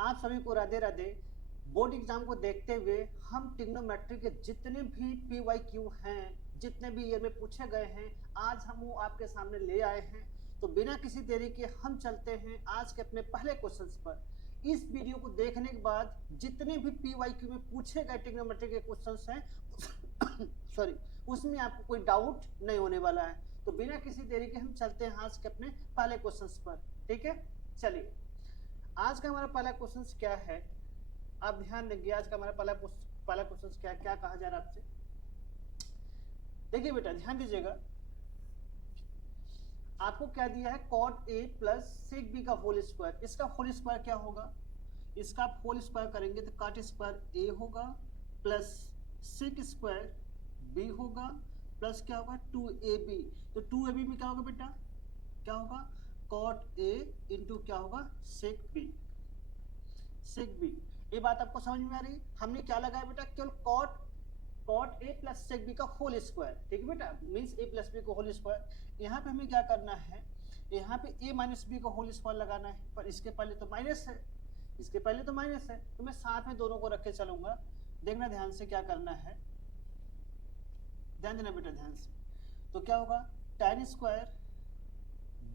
आप सभी को राधे राधे। बोर्ड एग्जाम को देखते हुए हम ट्रिग्नोमेट्री के जितने भी PYQ हैं, जितने भी ईयर में पूछे गए हैं, आज हम वो आपके सामने ले आए हैं। तो बिना किसी देरी के हम चलते हैं आज के अपने पहले क्वेश्चंस पर। इस वीडियो को देखने के बाद जितने भी PYQ में पूछे गए ट्रिग्नोमेट्री के क्वेश्चंस हैं सॉरी, उसमें आपको कोई डाउट नहीं होने वाला है। तो बिना किसी देरी के हम चलते हैं आज के अपने पहले क्वेश्चंस पर। ठीक है, चलिए। आज का हमारा पहला क्वेश्चन क्या है, आप ध्यान देंगे। आज का हमारा पहला क्वेश्चन क्या कहा जा रहा है आपसे। देखिए बेटा, ध्यान दीजिएगा। आपको क्या दिया है, cot A plus sec B का होल स्क्वायर। इसका होल स्क्वायर क्या होगा, इसका आप होल स्क्वायर करेंगे तो cot स्क्वायर A होगा प्लस sec स्क्वायर B होगा प्लस क्या होगा 2AB। तो 2AB में क्या होगा बेटा, क्या होगा cot A इंटू क्या होगा sec B। sec B, ये बात आपको समझ में आ रही। हमने क्या लगाया बेटा, केवल cot A plus sec B का होल स्क्वायर। ठीक है बेटा, मीन्स A प्लस B का होल स्क्वायर। यहाँ पे हमें क्या करना है, यहाँ पे A माइनस B का होल स्क्वायर लगाना है, पर इसके पहले तो माइनस है, इसके पहले तो माइनस है, तो मैं साथ में दोनों को रख के चलूंगा। देखना ध्यान से क्या करना है, ध्यान देना बेटा ध्यान से। तो क्या होगा, tan square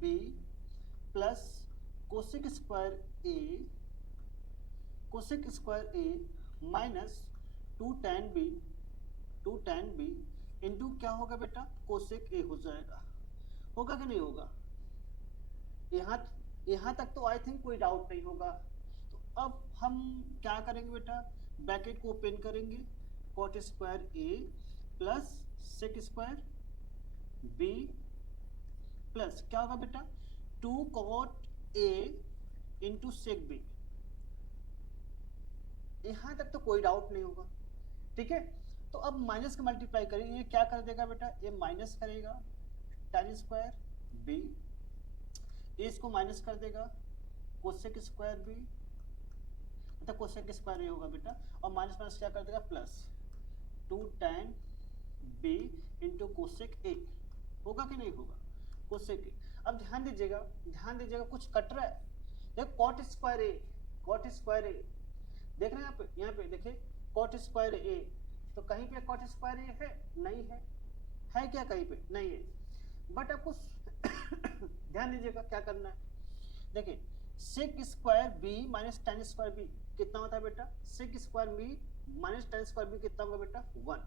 B plus cosec square A, cosec square A minus 2 tan B into क्या होगा बेटा, कोसेक A हो जाएगा। होगा कि नहीं होगा, यहां तक तो आई थिंक कोई डाउट नहीं होगा। तो अब हम क्या करेंगे बेटा, ब्रैकेट को ओपन करेंगे, cot square A plus sec square B plus क्या होगा बेटा 2 cot A into sec B। यहां तक तो कोई डाउट नहीं होगा। ठीक है, तो अब माइनस का मल्टीप्लाई करेंगे, ये क्या कर देगा बेटा, ये माइनस करेगा tan स्क्वायर B, ये इसको माइनस कर देगा कोसेक स्क्वायर B, मतलब कोसेक स्क्वायर ये होगा बेटा, और माइनस माइनस क्या कर देगा plus 2 tan B into cosec A। होगा कि नहीं होगा, कोसेक A। अब ध्यान दीजिएगा, ध्यान दीजिएगा, कुछ कट रहा है। देखो cot square A, cot square A देख रहे हैं यहाँ पे देखिए cot स्क्वायर A, तो कहीं पे cot स्क्वायर A है, नहीं है, है क्या कहीं पे, नहीं है। बट आपको ध्यान दीजिएगा क्या करना है। देखिए sec square B minus tan square B कितना होता है बेटा, sec square B minus tan square B कितना होगा बेटा 1।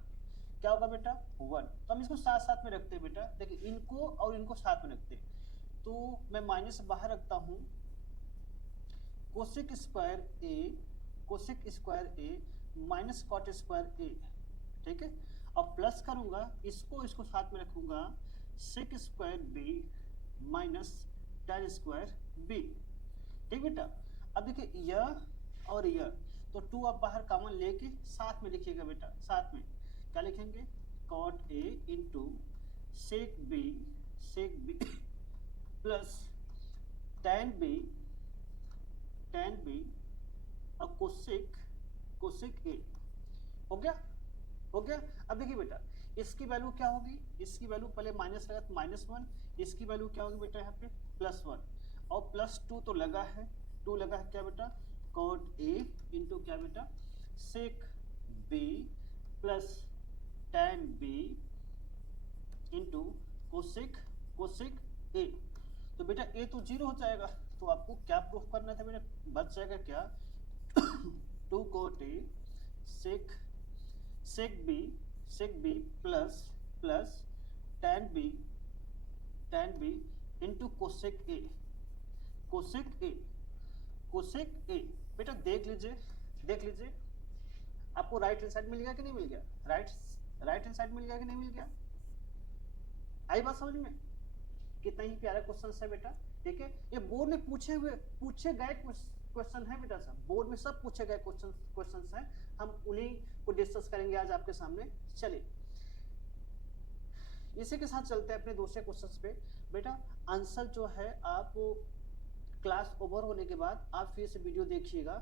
क्या होगा बेटा 1। तो हम इसको साथ साथ में रखते हैं बेटा, देखिए इनको और इनको साथ में रखते हैं। तो मैं माइनस बाहर रखता हूं, cosec square A, cosec square A minus cot square A। ठीक है, अब प्लस करूंगा, इसको साथ में रखूंगा, sec square B minus tan square B। ठीक बेटा, अब देखिए यह और यह, तो 2 आप बाहर कॉमन लेके साथ में लिखिएगा बेटा, साथ में क्या लिखेंगे, cot A into sec B plus tan B और कोसेक A। हो गया, हो गया। अब देखिए बेटा, इसकी वैल्यू क्या होगी, इसकी वैल्यू पहले माइनस लगा तो -1, इसकी वैल्यू क्या होगी बेटा यहाँ पे +1, और +2 तो लगा है, 2 लगा है क्या बेटा, cot A इंटू क्या बेटा सेक B plus tan B into cosec A। तो बेटा A तो 0 हो जाएगा, तो आपको क्या प्रूफ करना था बेटा, बच जाएगा क्या 2 cot A sec B plus tan B into cosec A। बेटा देख लीजिए आपको राइट हैंड साइड मिल गया कि नहीं मिल गया, राइट हैंड साइड मिल गया कि नहीं मिल गया, आई बात समझ में। कितना ही प्यारा क्वेश्चन है बेटा। ठीक है, ये बोर्ड में पूछे गए क्वेश्चन है बेटा, सब बोर्ड में सब पूछे गए क्वेश्चन हैं, हम उन्हीं को डिस्कस करेंगे आज आपके सामने। चलिए इसी के साथ चलते हैं अपने दूसरे क्वेश्चन पे। बेटा आंसर जो है आप क्लास ओवर होने के बाद आप फिर से वीडियो देखिएगा,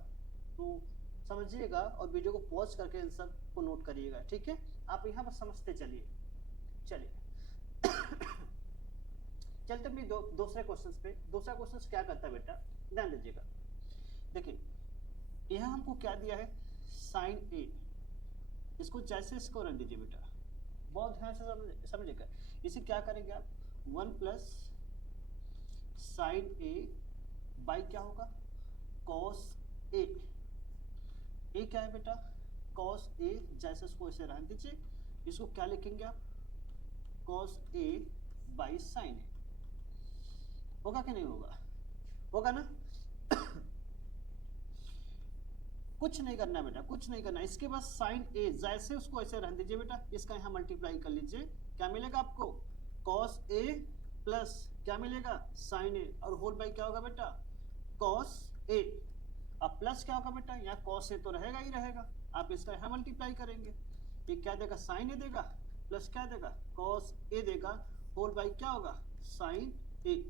तो समझिएगा और वीडियो को पॉज करके आंसर को नोट करिएगा। ठीक है, आप यहाँ पर समझते चलिए। चलते अपनी दूसरे क्वेश्चन पे। दूसरा क्वेश्चन क्या करता है बेटा, ध्यान दीजिएगा। देखिए यहाँ हमको क्या दिया है, साइन ए, इसको जैसे इसको रख दीजिए बेटा, बहुत ध्यान से समझिएगा। इसे क्या करेंगे आप, 1 प्लस साइन ए बाई क्या होगा, कॉस ए। ए क्या है बेटा, कॉस ए, जैसे इसको ऐसे रहने दीजिए, इसको क्या लिखेंगे आप, कॉस ए बाई साइन ए। होगा कि नहीं होगा, होगा ना। कुछ नहीं करना बेटा, कुछ नहीं करना। इसके बाद साइन ए जैसे उसको ऐसे रहने दीजिए बेटा, इसका यहाँ मल्टीप्लाई कर लीजिए, क्या मिलेगा आपको, कॉस ए प्लस क्या मिलेगा, साइन ए, और होल बाई क्या होगा बेटा, कॉस ए। अब प्लस क्या होगा बेटा, यहाँ कॉस ए तो रहेगा ही रहेगा, आप इसका यहाँ मल्टीप्लाई करेंगे, ये क्या देगा, साइन ए देगा, प्लस क्या देगा, कॉस ए देगा, होल बाई क्या होगा, साइन ए।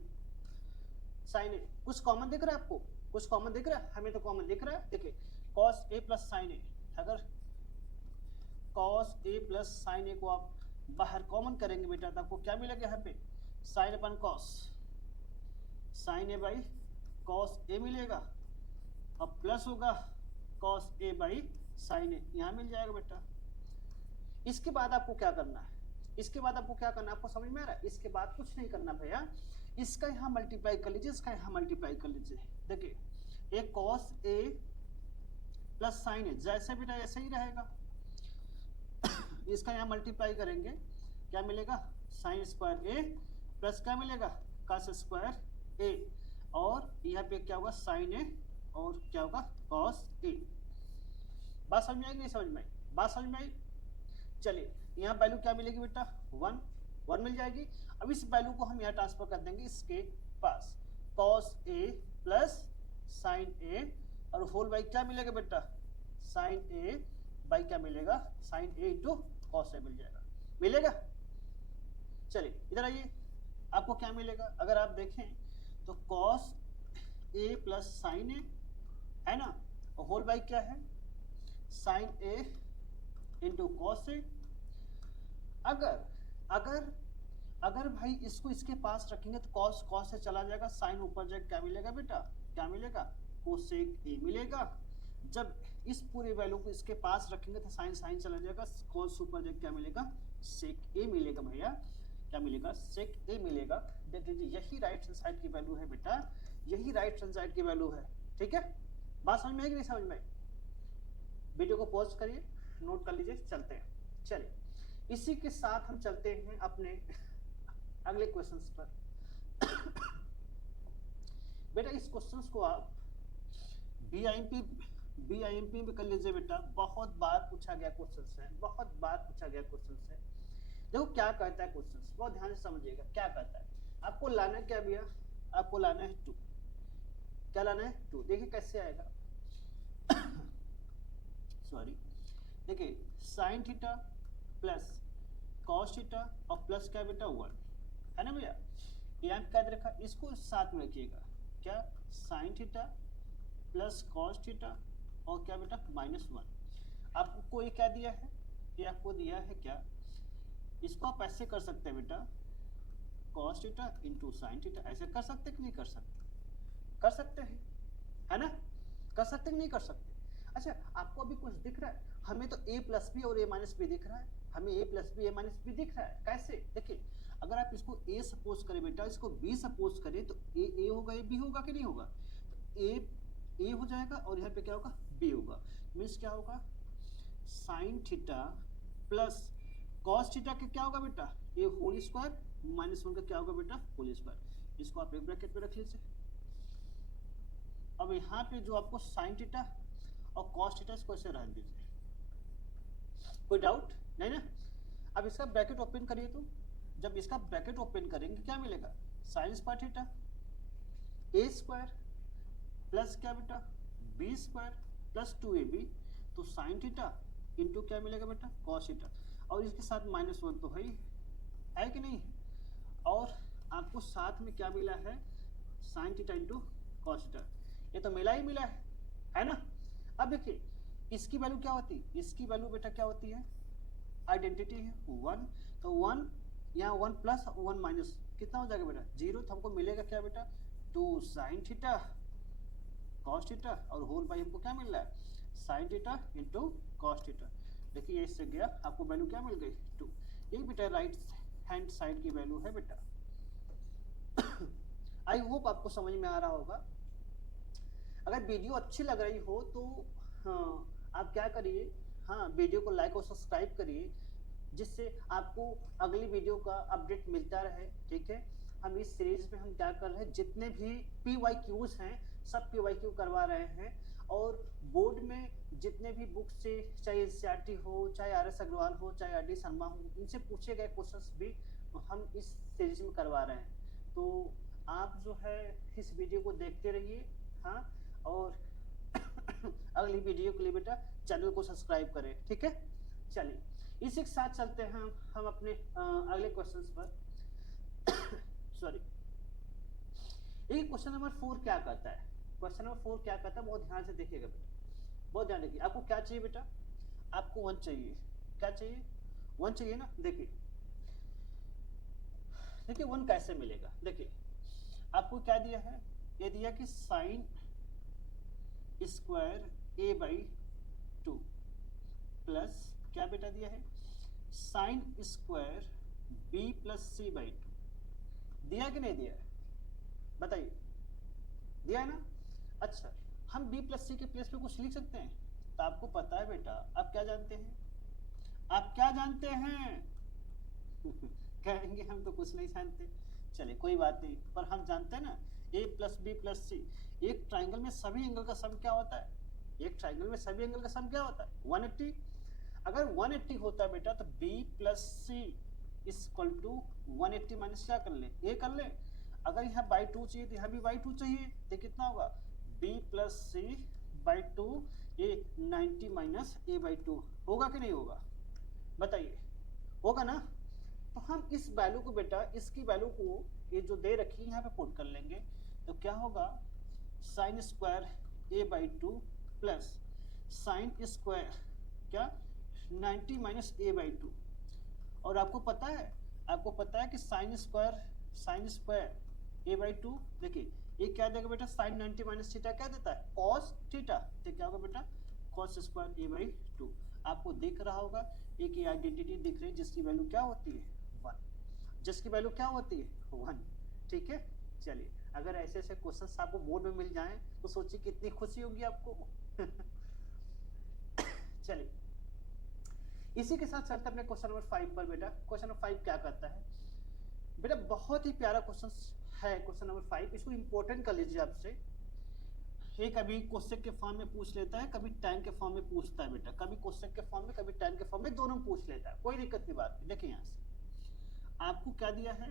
साइन ए कुछ कॉमन दिख रहा है आपको, कुछ कॉमन दिख रहा है, हमें तो कॉमन दिख रहा है। देखिए कॉस ए प्लस साइन ए, अगर कॉस ए प्लस साइन ए को आप बाहर कॉमन करेंगे बेटा तो आपको क्या मिलेगा, यहाँ पे sine upon cos, sine a by cos a मिलेगा, अब प्लस होगा cos a by sine a, यहाँ मिल जाएगा बेटा। इसके बाद आपको क्या करना है, इसके बाद आपको क्या करना है, आपको समझ में आ रहा है। इसके बाद कुछ नहीं करना भैया, इसका यहाँ मल्टीप्लाई कर लीजिए, इसका यहाँ मल्टीप्लाई कर लीजिए। देखिए एक कॉस ए प्लस साइन ए, जैसे बेटा ऐसे ही रहेगा, इसका यहाँ मल्टीप्लाई करेंगे, क्या मिलेगा, साइन स्क्वायर ए प्लस क्या मिलेगा, कॉस स्क्वायर ए, और यहाँ पे क्या होगा, साइन ए और क्या होगा, कॉस ए। बात समझ में आई नहीं समझ में आई, बात समझ में आई। चलिए यहाँ वैल्यू क्या मिलेगी बेटा, 1 मिल जाएगी। अब इस वैल्यू को हम यहाँ ट्रांसफर कर देंगे इसके पास, कॉस ए प्लस साइन ए, और होल बाई क्या मिलेगा बेटा, साइन ए बाई क्या मिलेगा, sign A into cos A मिल जाएगा, मिलेगा। चलिए इधर आइए, आपको क्या मिलेगा, अगर आप देखें तो कॉस ए प्लस साइन ए है ना, और होल बाई क्या है, sign A into cos A. अगर अगर अगर भाई इसको इसके पास रखेंगे तो कॉस कॉस से चला जाएगा, साइन ऊपर जाएगा, क्या मिलेगा बेटा, क्या मिलेगा, कोसेक ए मिलेगा। जब इस पूरे वैल्यू को इसके पास रखेंगे तो साइन साइन चला जाएगा, कॉस ऊपर जाएगा, क्या मिलेगा, सेक ए मिलेगा भैया, क्या मिलेगा, सेक ए मिलेगा। देख लीजिए यही राइट हैंड साइड की वैल्यू है बेटा, यही राइट हैंड साइड की वैल्यू है, ठीक है। बात समझ में आई कि नहीं समझ में आई। वीडियो को पॉज करिए, नोट कर लीजिए, चलते हैं। चलिए इसी के साथ हम चलते हैं अपने अगले क्वेश्चंस पर। बेटा इस क्वेश्चंस को आप बीआईएमपी में कर लीजिए बेटा, बहुत बार पूछा गया क्वेश्चंस है, बहुत बार पूछा गया क्वेश्चंस है। देखो क्या कहता है क्वेश्चंस, बहुत ध्यान से समझिएगा क्या कहता है। आपको लाना क्या भैया, आपको लाना है 2, क्या लाना है 2। देखिए कैसे आएगा, सॉरी, देखिए sine theta plus cos theta और प्लस क्या बेटा 1 है ना भैया। यहाँ क्या दे रखा, इसको साथ में रखिएगा, क्या sine theta plus cos theta और क्या बेटा -1। आपको ये क्या दिया है, ये आपको दिया है क्या, इसको आप ऐसे कर सकते हैं बेटा, cos theta into sine theta, ऐसे कर सकते कि नहीं कर सकते, कर सकते हैं है ना, कर सकते कि नहीं कर सकते। अच्छा आपको अभी कुछ दिख रहा है, हमें तो a प्लस बी और a माइनस बी दिख रहा है, हमें a plus b a minus b दिख रहा है। कैसे, देखिए अगर आप इसको a सपोज करें बेटा, इसको b सपोज करें तो a होगा, a b होगा कि नहीं होगा, तो a हो जाएगा और यहाँ पे क्या होगा b होगा। मीन्स क्या होगा, sine theta plus cos theta के क्या होगा बेटा, a होल स्क्वायर -1 का क्या होगा बेटा होल स्क्वायर। इसको आप एक ब्रैकेट में रख लीजिए। अब यहाँ पे जो आपको साइन थीटा और कॉस थीटा इसको ऐसे रहने दीजिए, कोई डाउट नहीं ना। अब इसका ब्रैकेट ओपन करिए, तो जब इसका ब्रैकेट ओपन करेंगे क्या मिलेगा, sign square theta a square plus क्या बेटा b स्क्वायर प्लस 2ab, तो साइन थीटा इंटू क्या मिलेगा बेटा कॉस थीटा, और इसके साथ -1 तो है कि नहीं, और आपको साथ में क्या मिला है, sine theta into cos theta, ये तो मिला ही मिला है ना। अब देखिए इसकी वैल्यू क्या होती है, इसकी वैल्यू बेटा क्या होती है, आइडेंटिटी है 1, तो 1 यहाँ 1 प्लस 1 माइनस कितना हो जाएगा बेटा 0, तो हमको मिलेगा क्या बेटा 2 साइन थीटा कॉस थीटा और होल बाई हमको क्या मिल रहा है sine theta into cos theta. देखिए इससे गया आपको वैल्यू क्या मिल गई 2। ये बेटा राइट हैंड साइड की वैल्यू है बेटा। आई होप आपको समझ में आ रहा होगा। अगर वीडियो अच्छी लग रही हो तो हाँ आप क्या करिए, हाँ वीडियो को लाइक और सब्सक्राइब करिए, जिससे आपको अगली वीडियो का अपडेट मिलता रहे। ठीक है, हम इस सीरीज में हम क्या कर रहे हैं, जितने भी PYQs हैं सब PYQ करवा रहे हैं, और बोर्ड में जितने भी बुक से चाहे NCERT हो, चाहे RS अग्रवाल हो, चाहे RD शर्मा हो, इनसे पूछे गए क्वेश्चंस भी हम इस सीरीज में करवा रहे हैं। तो आप जो है इस वीडियो को देखते रहिए, हाँ, और अगली वीडियो के लिए बेटा चैनल को सब्सक्राइब करें। ठीक है, चलिए इसी के साथ चलते हैं हम अपने अगले क्वेश्चंस पर। सॉरी, ये क्वेश्चन नंबर 4 क्या कहता है, क्वेश्चन नंबर 4 क्या कहता है, बहुत ध्यान से देखिएगा बेटा, बहुत ध्यान देखिए। आपको क्या चाहिए बेटा, आपको 1 चाहिए, क्या चाहिए 1 चाहिए ना। देखिए देखिए 1 कैसे मिलेगा, देखिए आपको क्या दिया है, ये दिया कि साइन स्क्वायर a/2 प्लस क्या बेटा दिया है साइन स्क्वायर b+c/2। दिया कि नहीं दिया है, बताइए, दिया है ना। अच्छा, हम b+c के प्लेस पे कुछ लिख सकते हैं, तो आपको पता है बेटा, आप क्या जानते हैं, आप क्या जानते हैं? कहेंगे हम तो कुछ नहीं जानते, चलिए कोई बात नहीं, पर हम जानते हैं ना a+b+c। एक ट्राइंगल में सभी एंगल का सम क्या होता है, एक ट्राइंगल में सभी एंगल का सम क्या होता है 180। अगर 180 होता है बेटा तो b+c इक्वल टू 180 माइनस क्या कर ले, a कर ले। अगर यहाँ बाई 2 चाहिए तो यहाँ भी बाई 2 चाहिए, तो कितना होगा b+c/2, ये 90 माइनस a/2 होगा कि नहीं होगा, बताइए, होगा ना। तो हम इस वैल्यू को बेटा, इसकी वैल्यू को ये जो दे रखी है यहाँ पे पुट कर लेंगे, तो क्या होगा sine square a/2 plus sine square क्या 90 माइनस a/2। और आपको पता है, आपको पता है कि साइन स्क्वायर a/2, देखिए ये क्या देगा बेटा साइन 90 माइनस थीटा क्या देता है कॉस थीटा, तो क्या होगा बेटा कॉस स्क्वायर a/2। आपको दिख रहा होगा एक आइडेंटिटी दिख रही है जिसकी वैल्यू क्या होती है 1, जिसकी वैल्यू क्या होती है 1। ठीक है, चलिए अगर ऐसे ऐसे क्वेश्चंस आपको बोर्ड में मिल जाएं तो सोचिए कितनी खुशी होगी आपको। चलिए इसी के साथ चलते अपने क्वेश्चन नंबर 5 पर बेटा। क्वेश्चन नंबर 5 क्या कहता है बेटा, बहुत ही प्यारा क्वेश्चन है क्वेश्चन नंबर 5, इसको इंपॉर्टेंट कर लीजिए आपसे। ये कभी क्वेश्चन के फॉर्म में पूछ लेता है, कभी टाइम के फॉर्म में पूछता है बेटा, कभी क्वेश्चन के फॉर्म में कभी टाइम के फॉर्म में, दोनों पूछ लेता है, कोई दिक्कत की बात नहीं। देखिए यहाँ से आपको क्या दिया है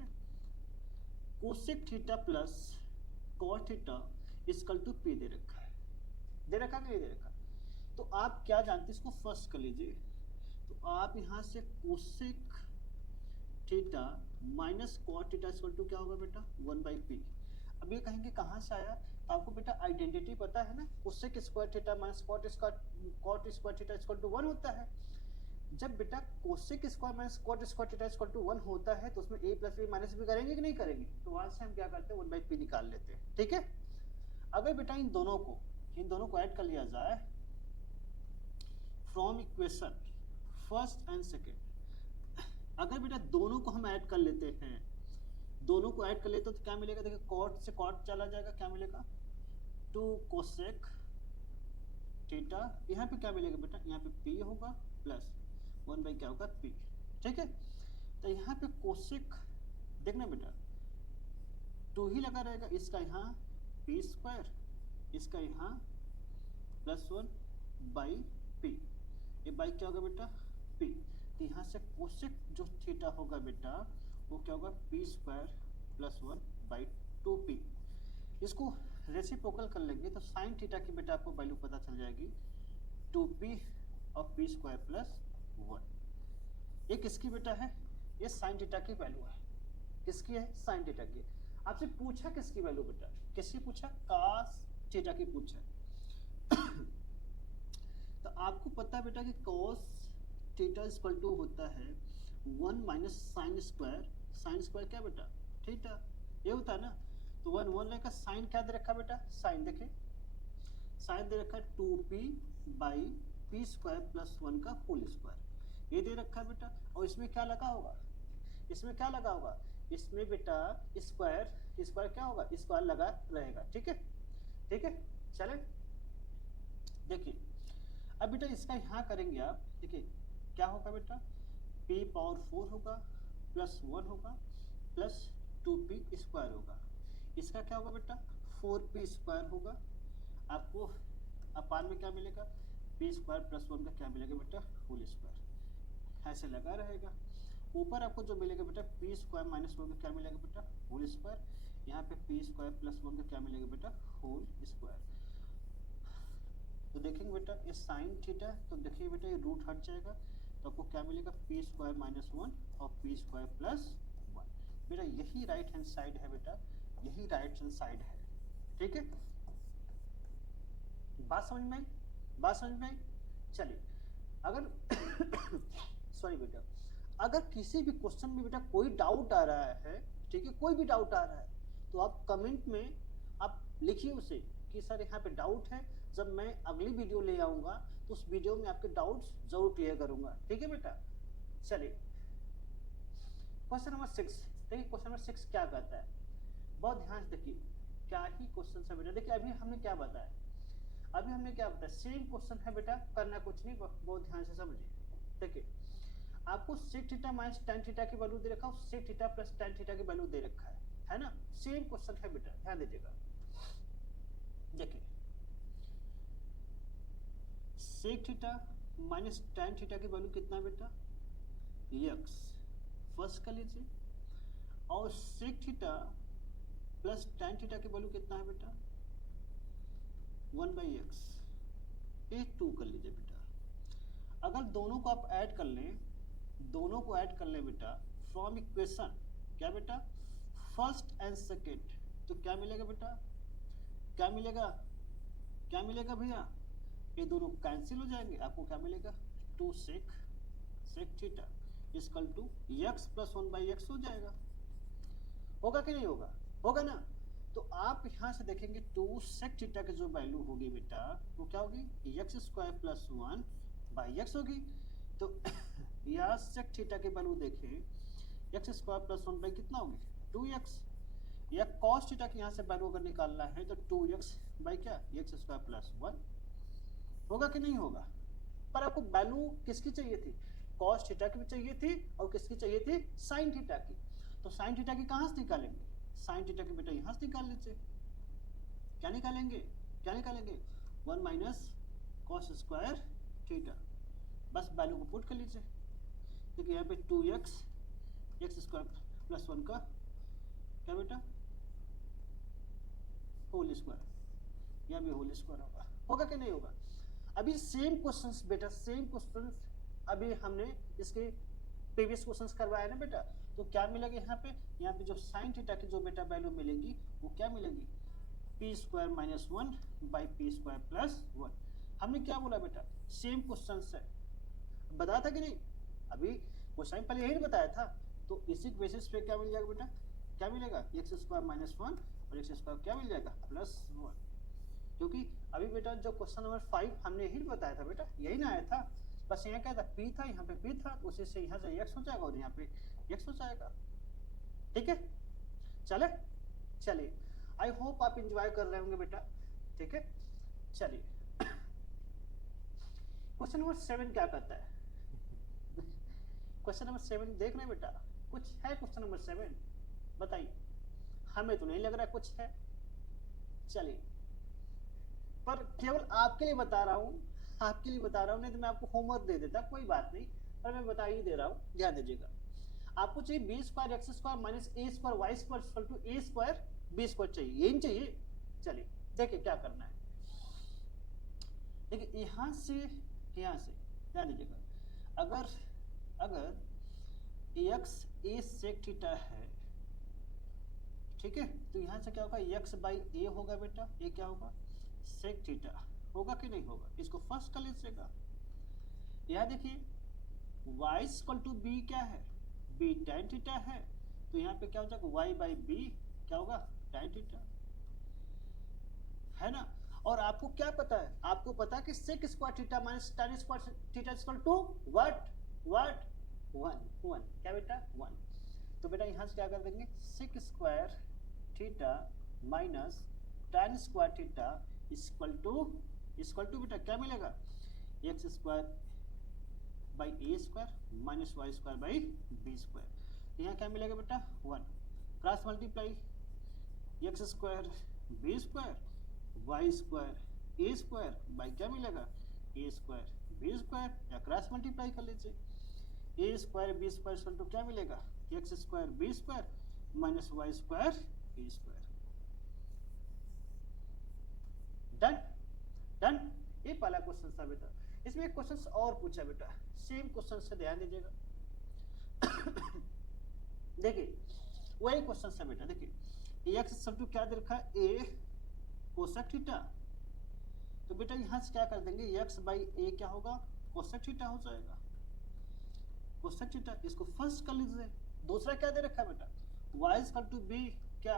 cosec theta plus cot theta equal to p दे रखा है, दे रखा कि नहीं दे रखा। तो आप क्या जानते हैं, इसको फर्स्ट कर लीजिए। तो आप यहाँ से cosec theta minus cot theta equal to क्या होगा बेटा 1/p। अब ये कहेंगे कहाँ से आया, तो आपको बेटा आइडेंटिटी पता है ना, cosec square theta minus cot square theta equal to 1 होता है। जब बेटा cosec square minus cot square theta equal to 1 होता है तो उसमें a plus b minus b करेंगे कि नहीं करेंगे, तो वहां से हम क्या करते हैं 1/p निकाल लेते हैं। ठीक है, अगर बेटा इन दोनों को ऐड कर लिया जाए from equation first and second, अगर बेटा दोनों को हम ऐड कर लेते हैं, दोनों को ऐड कर लेते तो क्या मिलेगा, देखिए कॉट से कॉट चला जाएगा, क्या मिलेगा 2 कोसेक थीटा, यहाँ पे क्या मिलेगा बेटा, यहाँ पे p होगा प्लस 1 क्या होगा p। ठीक है, तो यहाँ पे कोसेक देखना बेटा 2 ही लगा रहेगा, इसका यहाँ p स्क्वायर, इसका यहाँ +1/p, ये बाई क्या होगा बेटा p। तो यहाँ से कोसेक जो थीटा होगा बेटा वो क्या होगा p स्क्वायर +1/2p। इसको रेसिप्रोकल कर लेंगे तो साइन थीटा की बेटा आपको वैल्यू पता चल जाएगी 2p और p स्क्वायर +1। ये किसकी बेटा है, ये साइन थीटा की वैल्यू है, किसकी है साइन थीटा की। आपसे पूछा किसकी वैल्यू बेटा, किसकी पूछा कॉस थीटा की पूछा। तो आपको पता है बेटा कि कॉस थीटा इक्वल टू होता है 1 माइनस साइन स्क्वायर क्या बेटा थीटा, ये होता है ना। तो 1 रहेगा, साइन क्या दे रखा बेटा, साइन देखिए साइन दे रखा है 2p by P square plus 1 का होल स्क्वायर, ये दे रखा है बेटा। और इसमें क्या लगा होगा, इसमें क्या लगा होगा, इसमें बेटा स्क्वायर, स्क्वायर क्या होगा, स्क्वायर लगा रहेगा। ठीक है, ठीक है, चले देखिए अब बेटा इसका यहाँ करेंगे आप, देखिए क्या होगा बेटा, p पावर 4 होगा प्लस 1 होगा प्लस 2p स्क्वायर होगा। इसका क्या होगा बेटा 4p स्क्वायर होगा, आपको अपान में क्या मिलेगा, p स्क्वायर प्लस 1 का क्या मिलेगा बेटा, होल स्क्वायर, ऐसे लगा रहेगा। ऊपर आपको जो मिलेगा बेटा p स्क्वायर माइनस 1 का क्या मिलेगा बेटा, होल स्क्वायर, यहाँ पे p स्क्वायर प्लस 1 का क्या मिलेगा बेटा, होल स्क्वायर। तो देखेंगे बेटा ये साइन थीटा, तो देखिए बेटा ये रूट हट जाएगा, तो आपको क्या मिलेगा p स्क्वायर माइनस 1 और p स्क्वायर प्लस 1। बेटा यही राइट हैंड साइड है बेटा, यही राइट हैंड साइड है। ठीक है, बात समझ में आई, बात समझ में आई। चलिए अगर सॉरी बेटा, अगर किसी भी क्वेश्चन में बेटा कोई डाउट आ रहा है, ठीक है, कोई भी डाउट आ रहा है, तो आप कमेंट में आप लिखिए उसे कि सर यहाँ पे डाउट है, जब मैं अगली वीडियो ले आऊंगा तो उस वीडियो में आपके डाउट्स जरूर क्लियर करूंगा। ठीक है बेटा, चलिए क्वेश्चन नंबर 6, देखिए क्वेश्चन नंबर 6 क्या कहता है, बहुत ध्यान से देखिए, क्या ही क्वेश्चन है बेटा। देखिए अभी हमने क्या बताया, अभी हमने क्या बताया, सेम क्वेश्चन है बेटा, करना कुछ नहीं, बहुत ध्यान से समझिए। देखिए आपको sec theta minus tan theta की वैल्यू दे रखा है, sec theta plus tan theta की वैल्यू दे रखा है ना, सेम क्वेश्चन है बेटा, ध्यान दीजिएगा। देखिए sec theta minus tan theta की वैल्यू कितना है बेटा, x फर्स्ट कर लीजिए, और sec theta plus tan theta की वैल्यू कितना है बेटा, 1/x, ये 2 कर लीजिए बेटा। अगर दोनों को आप ऐड कर लें, दोनों को ऐड कर लें बेटा फ्रॉम इक्वेशन, क्या बेटा फर्स्ट एंड सेकेंड, तो क्या मिलेगा बेटा, क्या मिलेगा, क्या मिलेगा भैया, ये दोनों कैंसिल हो जाएंगे, आपको क्या मिलेगा 2 sec theta equal to x plus 1/x हो जाएगा। होगा कि नहीं होगा, होगा ना। तो आप यहाँ से देखेंगे 2 सेक थीटा की जो वैल्यू होगी बेटा वो क्या होगी, x स्क्वायर प्लस 1/x होगी। तो यहाँ सेक थीटा की वैल्यू देखें, x स्क्वायर प्लस 1 कितना होगी 2x, या कॉस थीटा की यहाँ से वैल्यू अगर निकालना है तो 2x बाई क्या, x स्क्वायर प्लस 1, होगा कि नहीं होगा। पर आपको वैल्यू किसकी चाहिए थी, कॉस थीटा की भी चाहिए थी और किसकी चाहिए थी, साइन थीटा की। तो साइन थीटा की कहाँ से निकालेंगे, साइन थीटा की बेटा यहाँ से निकाल लीजिए, क्या निकालेंगे, क्या निकालेंगे 1 माइनस कॉस स्क्वायर थीटा, बस वैल्यू को पुट कर लीजिए। देखिए यहाँ पे 2x x स्क्वायर प्लस 1 का क्या बेटा होल स्क्वायर, यहाँ भी होल स्क्वायर होगा, होगा कि नहीं होगा। अभी सेम क्वेश्चंस बेटा, सेम क्वेश्चंस अभी हमने इसके प्रीवियस क्वेश्चंस करवाया ना बेटा, तो क्या मिलेगा यहाँ पे जो साइन थीटा की जो बेटा वैल्यू मिलेगी वो क्या मिलेगी, P square minus 1 by P square plus 1। हमने क्या बोला बेटा, सेम क्वेश्चन है, बताया था कि नहीं, अभी कुछ टाइम पहले यही बताया था। तो इसी बेसिस पे क्या मिल जाएगा बेटा, क्या मिलेगा एक्स स्क्वायर माइनस 1 और एक्स स्क्वायर क्या मिल जाएगा प्लस 1, क्योंकि अभी बेटा जो क्वेश्चन नंबर 5 हमने यही बताया था बेटा, यही ना आया था, बस यहाँ क्या था p था, यहाँ पे p था, तो उसी से यहाँ से x हो जाएगा और यहाँ पे x हो जाएगा। ठीक है, चले चलिए, आई होप आप इंजॉय कर रहे होंगे बेटा। ठीक है, चलिए क्वेश्चन नंबर 7 क्या कहता है, क्वेश्चन नंबर 7 देख रहे हैं बेटा, कुछ है क्वेश्चन नंबर 7, बताइए, हमें तो नहीं लग रहा कुछ है। चलिए, पर केवल आपके लिए बता रहा हूँ, आपके लिए बता रहा हूँ, नहीं तो मैं आपको होमवर्क दे देता, कोई बात नहीं, पर मैं बता ही दे रहा हूँ, ध्यान दीजिएगा। आपको चाहिए b square x square minus a square y square equal to a square b square चाहिए, यही चाहिए। चलिए देखिए क्या करना है, देखिए यहाँ से ध्यान दीजिएगा, अगर एक्स ए सेक थीटा है, ठीक है, तो यहाँ से क्या होगा एक्स बाई ए होगा बेटा, ये क्या होगा सेक थीटा, होगा कि नहीं होगा, इसको फर्स्ट कर लीजिएगा। यहाँ देखिए y इक्वल टू बी क्या है, b tan थीटा है, तो यहाँ पे क्या हो जाएगा y बाई बी क्या होगा tan थीटा, है ना। और आपको क्या पता है, आपको पता है कि sec square theta minus tan square theta equal to what what 1 क्या बेटा 1। तो बेटा यहाँ से क्या कर देंगे, sec square theta minus tan square theta equal to बेटा क्या मिलेगा, x square by a square minus y square by b square. यहाँ क्या मिलेगा बेटा 1, cross multiply x square b square y square a square by क्या मिलेगा a square b square, या क्रॉस मल्टीप्लाई कर लीजिए a square b square equal to क्या मिलेगा x square b square minus y square a square. Done done, ये पहला question था बेटा। इसमें एक क्वेश्चन और पूछा बेटा, सेम क्वेश्चन से ध्यान दीजिएगा। देखिए वही क्वेश्चन है बेटा, देखिए एक्स इक्वल टू क्या दे रखा है ए कोसेक थीटा, तो बेटा यहां से क्या कर देंगे एक्स बाई ए क्या होगा कोसेक थीटा हो जाएगा, कोसेक थीटा, इसको फर्स्ट कर लीजिए। दूसरा क्या दे रखा है बेटा y इक्वल टू बी, क्या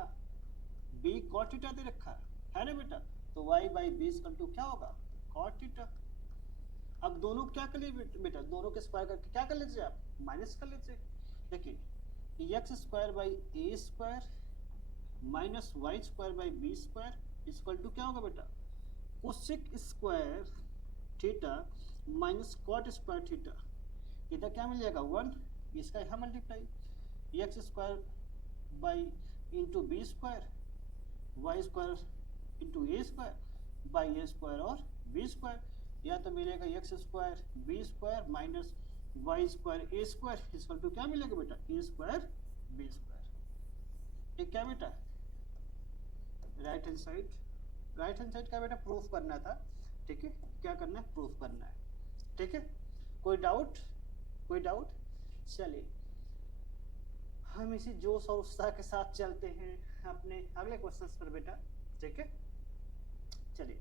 b cot थीटा दे रखा है ना बेटा, तो y by b equal to क्या होगा cot थीटा। अब दोनों क्या कर लीजिए बेटा, दोनों के स्क्वायर करके क्या कर लीजिए आप माइनस कर लीजिए। देखिए x square by a square minus y square by b square equal to क्या होगा बेटा cosec square theta minus cot square theta, इधर क्या मिल जाएगा 1, इसका यहाँ multiply x square by into b square y square into a square by a square और बी स्क्वायर, या तो मिलेगा x square b square minus y square a square equal to क्या मिलेगा बेटा ए स्क्वायर बी स्क्वायर। ये क्या बेटा राइट हैंड साइड का बेटा प्रूफ करना था, ठीक है, क्या करना है प्रूफ करना है, ठीक है। कोई डाउट चलिए हम इसी जोश और उत्साह के साथ चलते हैं अपने अगले क्वेश्चंस पर बेटा, ठीक है। चलिए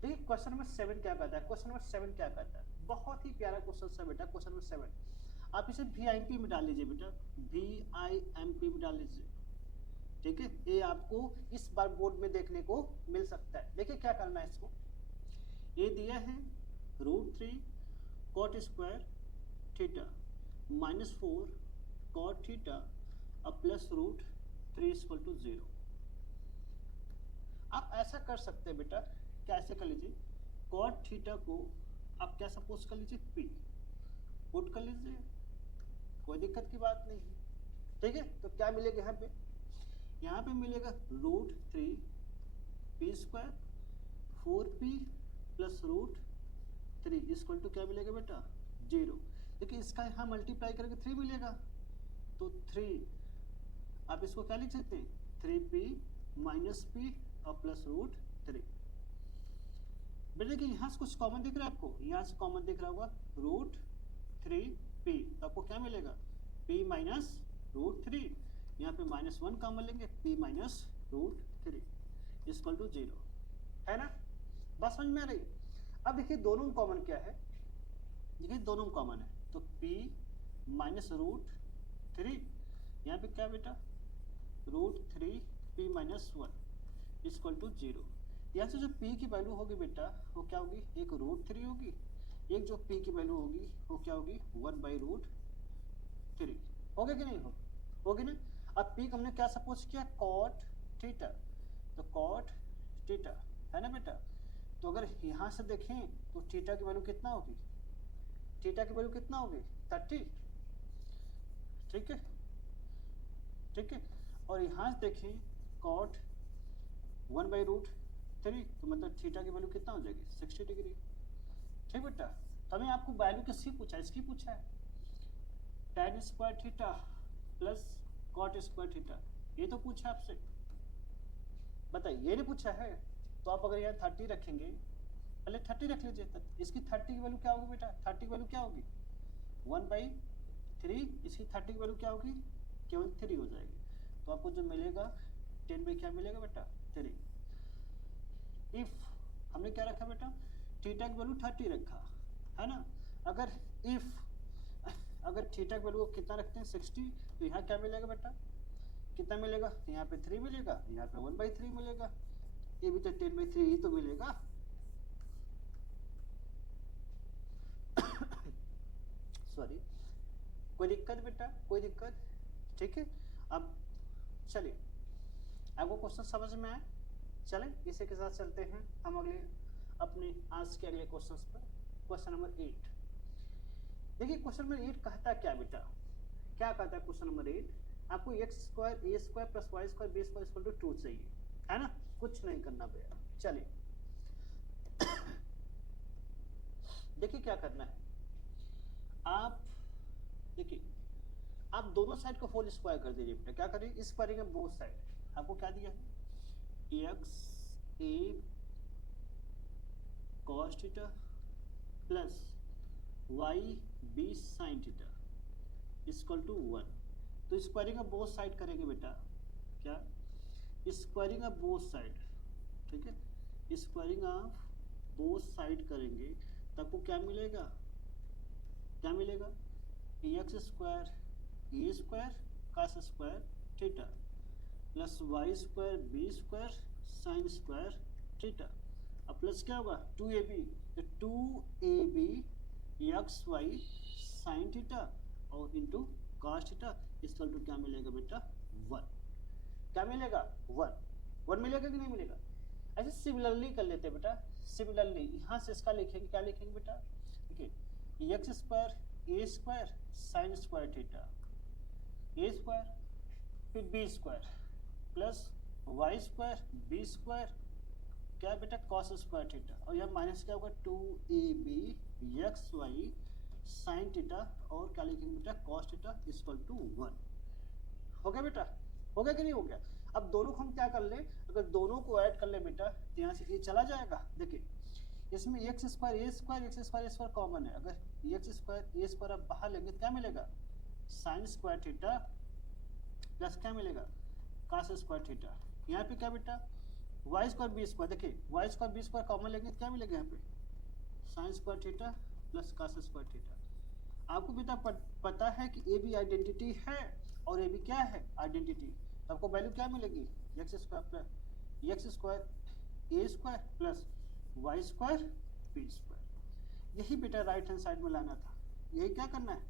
देखिए क्वेश्चन नंबर 7 क्या कहता है, क्वेश्चन नंबर 7 क्या कहता है, बहुत ही प्यारा क्वेश्चन है बेटा। क्वेश्चन नंबर 7 आप इसे VIMP में डाल लीजिए बेटा, VIMP में डाल लीजिए, ठीक है। ये आपको इस बार बोर्ड में देखने को मिल सकता है। देखिए क्या करना है, इसको ये दिया है √3 cot square theta minus 4 cot theta अब प्लस √3 इक्वल टू 0। आप ऐसा कर सकते हैं बेटा, क्या ऐसे कर लीजिए cot थीटा को आप क्या सपोज कर लीजिए p पुट कर लीजिए, कोई दिक्कत की बात नहीं है, ठीक है। तो क्या मिलेगा यहाँ पे मिलेगा √3 p square 4p plus √3 equal to क्या मिलेगा बेटा 0। देखिए इसका यहाँ मल्टीप्लाई करके 3 मिलेगा, तो 3 आप इसको क्या लिख सकते हैं 3p माइनस p और प्लस √3। बेटा देखिए यहाँ से कुछ कॉमन दिख रहा है आपको, यहाँ से कॉमन दिख रहा होगा √3p, तो आपको क्या मिलेगा p माइनस √3, यहाँ पे -1 कॉमन लेंगे p माइनस √3 इक्वल टू 0, है ना, बात समझ में आ रही। अब देखिए दोनों कॉमन क्या है, देखिए दोनों कॉमन है, तो p माइनस √3 यहाँ पे क्या बेटा √3p माइनस 1 इक्वल टू 0। यहाँ से जो p की वैल्यू होगी बेटा वो क्या होगी, एक √3 होगी, एक जो p की वैल्यू होगी वो क्या होगी 1/√3, होगी कि नहीं होगी ना। अब p को हमने क्या सपोज किया cot थीटा, तो cot थीटा है ना बेटा, तो अगर यहाँ से देखें तो थीटा की वैल्यू कितना होगी, थीटा की वैल्यू कितना होगी 30, ठीक है, ठीक है। और यहाँ से देखें cot 1/√3, तो मतलब थीटा की वैल्यू कितना हो जाएगी 60 डिग्री, ठीक बेटा। तो हमें आपको वैल्यू किसकी पूछा है, इसकी पूछा है tan square theta plus cot square theta, ये तो पूछा आपसे, बताइए ये नहीं पूछा है। तो आप अगर यहाँ 30 रखेंगे, पहले 30 रख लीजिए, तो इसकी 30 की वैल्यू क्या होगी बेटा, 30 की वैल्यू क्या होगी 1/3, इसकी 30 की वैल्यू क्या होगी केवल 3 हो जाएगी, तो आपको जो मिलेगा 10 क्या मिलेगा बेटा 3। इफ हमने क्या रखा बेटा थीटा की वैल्यू 30 रखा है ना, अगर इफ अगर थीटा की वैल्यू को कितना रखते हैं 60, तो यहाँ क्या मिलेगा बेटा, कितना मिलेगा, यहाँ पे 3 मिलेगा, यहाँ पे 1/3 मिलेगा, ये भी तो 10/3 ही तो मिलेगा। सॉरी, कोई दिक्कत बेटा, कोई दिक्कत? ठीक है, अब चलिए, आपको क्वेश्चन समझ में आया? चलें इसी के साथ चलते हैं हम अगले अपने आज के अगले क्वेश्चन पर। Question number 8। देखिए क्वेश्चन नंबर 8 कहता क्या बेटा, क्या कहता है क्वेश्चन नंबर 8, आपको x² a² + y² b² = 2 चाहिए, है ना, कुछ नहीं करना भैया। चलिए देखिए क्या करना है, आप देखिए, आप दोनों साइड को होल स्क्वायर कर दीजिए बेटा। क्या करिए, स्क्वायरिंग ऑफ बोथ साइड। आपको क्या दिया है, x a cos theta plus y b sin theta = 1। तो स्क्वायरिंग ऑफ बोथ साइड करेंगे बेटा, क्या, स्क्वायरिंग ऑफ बोथ साइड, ठीक है, स्क्वायरिंग ऑफ बोथ साइड करेंगे तो आपको क्या मिलेगा, क्या मिलेगा, x² a² cos² theta plus y² b² sin² theta, अब प्लस क्या होगा 2ab, तो 2ab xy sin थीटा और इंटू cos थीटा = क्या मिलेगा बेटा 1। क्या मिलेगा 1 मिलेगा कि नहीं मिलेगा। ऐसे सिमिलरली कर लेते हैं बेटा, सिमिलरली यहाँ से इसका लिखेंगे, क्या लिखेंगे बेटा, देखिए x² a² sin² theta a² फिर b² प्लस y² b² क्या बेटा cos² थीटा, और यहाँ माइनस क्या होगा 2ab xy sin थीटा और क्या लिखेंगे बेटा cos थीटा = 1। हो गया बेटा, हो गया कि नहीं हो गया। अब दोनों को हम क्या कर ले, अगर दोनों को ऐड कर ले बेटा तो यहाँ से ये चला जाएगा। देखिए इसमें x² a² कॉमन है, अगर x² a² आप बाहर लेंगे तो क्या मिलेगा sin² थीटा प्लस क्या मिलेगा cos² थीटा। यहाँ पे क्या बेटा y² b², देखिए y² b² कॉमन लेंगे तो क्या मिलेगा यहाँ पे sin² theta plus cos² theta. आपको बेटा पता है कि ए बी आइडेंटिटी है और ए बी क्या है आइडेंटिटी, तो आपको वैल्यू क्या मिलेगी x² a² plus y² b²। यही बेटा राइट हैंड साइड में लाना था, यही क्या करना है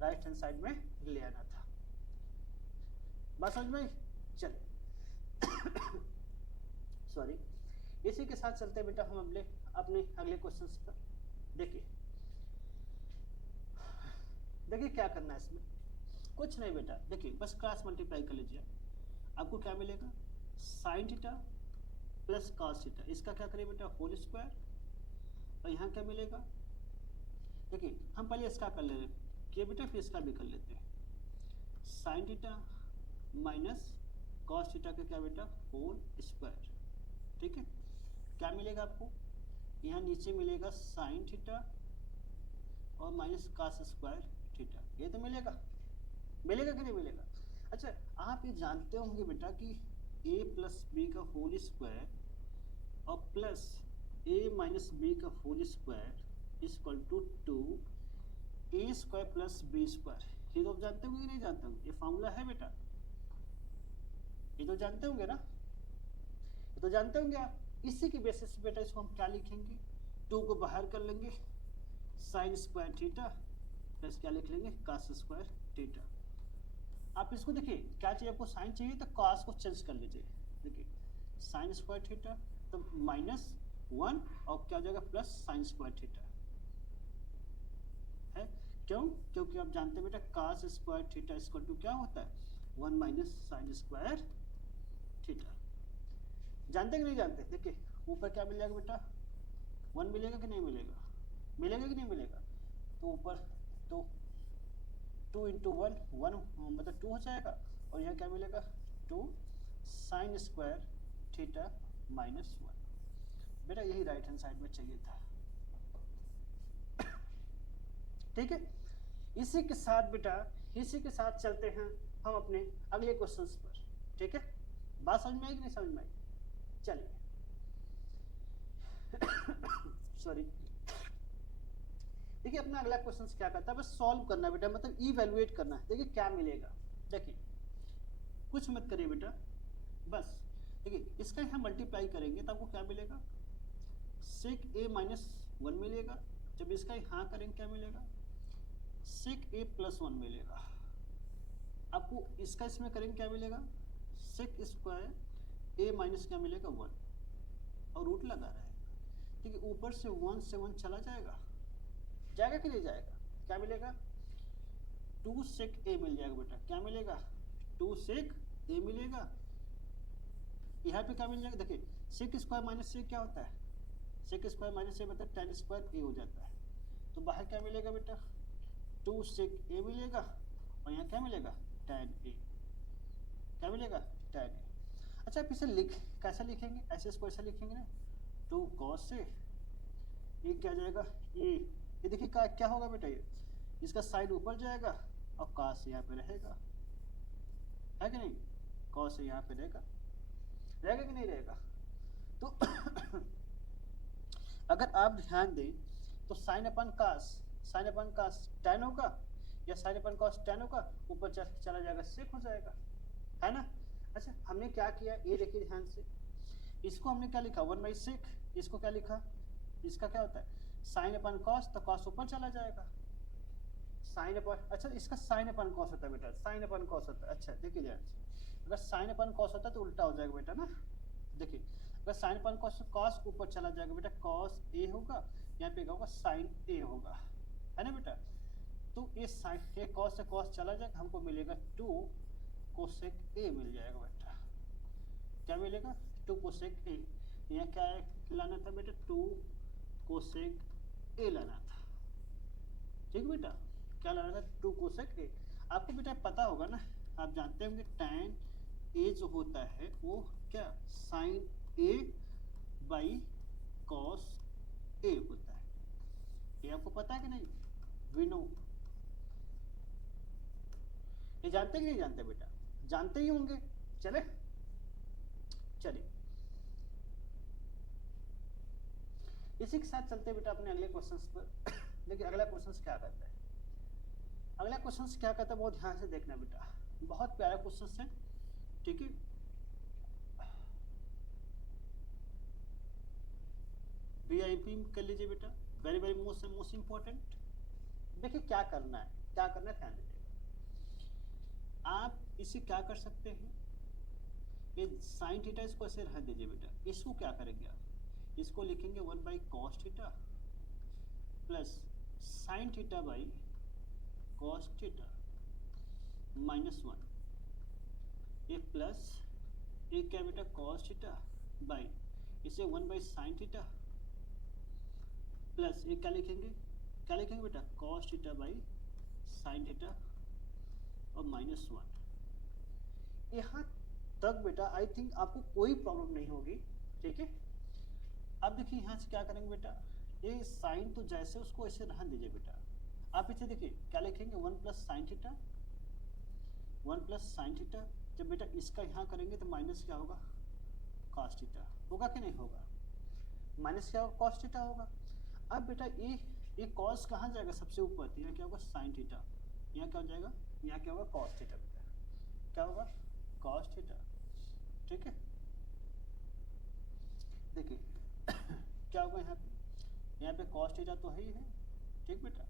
राइट हैंड साइड में ले आना था। बात समझ में आई? चलिए सॉरी, इसी के साथ चलते हैं बेटा हम अपने अगले क्वेश्चंस पर। देखिए देखिए क्या करना है इसमें, कुछ नहीं बेटा, देखिए बस क्रॉस मल्टीप्लाई कर लीजिए, आपको क्या मिलेगा sin theta plus cos theta, इसका क्या करें बेटा होल स्क्वायर, और यहाँ क्या मिलेगा, देखिए हम पहले इसका कर ले रहे हैं बेटा, फिर इसका भी कर लेते हैं, sin थीटा माइनस cos थीटा का क्या बेटा होल स्क्वायर। ठीक है, क्या मिलेगा आपको, यहाँ नीचे मिलेगा sin थीटा और माइनस cos² थीटा, ये तो मिलेगा, मिलेगा कि नहीं मिलेगा। अच्छा आप ये जानते होंगे बेटा कि a प्लस बी का होल स्क्वायर और प्लस a माइनस बी का whole square = 2a² plus b², ये तो आप जानते होंगे कि नहीं जानते होंगे, ये फॉर्मूला है बेटा, ये तो जानते होंगे ना, ये तो जानते होंगे आप। इसी की बेसिस पे बेटा इसको हम क्या लिखेंगे, 2 को बाहर कर लेंगे sin² थीटा प्लस क्या लिख लेंगे cos² थीटा। आप इसको देखिए क्या चाहिए आपको, साइन चाहिए तो cos को चेंज कर लीजिए, देखिए sin² थीटा तो -1 और क्या हो जाएगा प्लस sin² थीटा है, क्यों, क्योंकि आप जानते हैं बेटा cos² थीटा = क्या होता है 1 माइनस sin² थीटा। जानते कि नहीं जानते, देखिए ऊपर क्या मिल जाएगा बेटा 1 मिलेगा कि नहीं मिलेगा, मिलेगा कि नहीं मिलेगा, तो ऊपर तो 2 × 1 मतलब 2 हो जाएगा, और यहाँ क्या मिलेगा 2 sin² थीटा -1। बेटा यही राइट हैंड साइड में चाहिए था। ठीक है, इसी के साथ बेटा, इसी के साथ चलते हैं हम अपने अगले क्वेश्चंस पर। ठीक है, बात समझ में आई कि नहीं समझ में आई। चलिए सॉरी, देखिए अपना अगला क्वेश्चन क्या करता है, बस सॉल्व करना है बेटा, मतलब इवैल्यूएट करना है। देखिए क्या मिलेगा, देखिए कुछ मत करिए बेटा, बस देखिए इसका यहाँ मल्टीप्लाई करेंगे तो आपको क्या मिलेगा, सेक ए माइनस 1 मिलेगा। जब इसका यहाँ करेंगे क्या मिलेगा, सेक ए प्लस 1 मिलेगा। आपको इसका इसमें करेंगे क्या मिलेगा, सेक स्क्वायर ए माइनस क्या मिलेगा 1, और रूट लगा रहेगा। ठीक है, ऊपर से 1 से 1 चला जाएगा, जाएगा कि नहीं जाएगा, क्या मिलेगा 2 सेक ए मिल जाएगा बेटा। क्या मिलेगा 2 सेक ए मिलेगा। यहाँ पे क्या मिल जाएगा, देखिए सेक स्क्वायर माइनस सेक क्या होता है, सेक स्क्वायर माइनस ए मतलब tan स्क्वायर ए हो जाता है। तो बाहर क्या मिलेगा बेटा 2 सेक ए मिलेगा, और यहाँ क्या मिलेगा tan ए, क्या मिलेगा tan ए। अच्छा आप इसे कैसे लिखेंगे, ऐसे इसको ऐसा लिखेंगे ना, 2 cos ए, ये क्या जाएगा ये देखिए क्या होगा बेटा, ये इसका साइड ऊपर जाएगा और cos यहाँ पे रहेगा, है कि नहीं, cos यहाँ पे रहेगा कि नहीं रहेगा। तो अगर आप ध्यान दें तो साइन अपन कास tan होगा, या साइन अपन कॉस tan होगा, ऊपर चला जाएगा सेक हो जाएगा, है ना। अच्छा हमने क्या किया, ये देखिए ध्यान से, इसको हमने क्या लिखा 1 बाई सेक, इसको क्या लिखा, इसका क्या होता है साइन अपन कॉस, तो कॉस ऊपर चला जाएगा, साइन अपन, अच्छा इसका साइन अपन कॉस होता है बेटा, साइन अपन कॉस होता है। अच्छा देखिए ध्यान से, अगर साइन अपन कॉस होता है तो उल्टा हो जाएगा बेटा ना। देखिए अगर साइन अपन कॉस, कॉस ऊपर चला जाएगा बेटा, कॉस ए होगा, यहाँ पे क्या होगा साइन ए होगा, है ना बेटा। तो ये साइन ए कॉस से कॉस चला जाएगा, हमको मिलेगा 2 कोसेक ए मिल जाएगा बेटा। क्या मिलेगा 2 कोसेक ए, यहाँ क्या लाना था बेटा 2 कोसेक ए लाना था, ठीक बेटा, क्या लाना था 2 कोसेक ए। आपको बेटा पता होगा ना, आप जानते होंगे tan ए जो होता है वो क्या साइन ए बाई कॉस ए होता है, ये आपको पता है कि नहीं, वी नो, ये जानते कि नहीं जानते बेटा, जानते ही होंगे। चले चलिए इसी के साथ चलते बेटा अपने अगले क्वेश्चंस पर। देखिए अगला क्वेश्चंस क्या करता है, अगला क्वेश्चंस क्या करता है बहुत ध्यान से देखना बेटा, बहुत प्यारा क्वेश्चंस है, ठीक है। वीआईपी कर लीजिए बेटा, वेरी वेरी मोस्ट इंपॉर्टेंट। देखिए क्या करना है, ध्यान दीजिएगा। आप इसे क्या कर सकते हैं, ये साइन थीटा इसको ऐसे रख दीजिए बेटा, इसको क्या करेंगे आप, इसको लिखेंगे 1 by cos theta plus sine theta by cos theta minus 1, ये प्लस ये क्या बेटा कॉस थीटा बाई इसे 1 बाई साइन थीटा प्लस ये क्या लिखेंगे बेटा cos theta by sine theta और माइनस 1। यहाँ तक बेटा आई थिंक आपको कोई प्रॉब्लम नहीं होगी, ठीक है। अब देखिए यहाँ से क्या करेंगे बेटा, ये साइन तो जैसे उसको ऐसे रहने दीजिए बेटा। आप इसे देखिए क्या लिखेंगे 1 plus sine theta, 1 plus sine theta. जब बेटा इसका यहाँ करेंगे तो माइनस क्या होगा कॉस थीटा, होगा कि नहीं होगा, माइनस क्या होगा कॉस थीटा होगा। अब बेटा ये कॉस कहाँ जाएगा सबसे ऊपर, तो यहाँ क्या होगा साइन थीटा, यहाँ क्या हो जाएगा, यहाँ क्या होगा कॉस थीटा बेटा, क्या होगा कॉस थीटा, ठीक है। देखिए क्या होगा यहाँ पे कॉस थीटा तो है ही है, ठीक बेटा,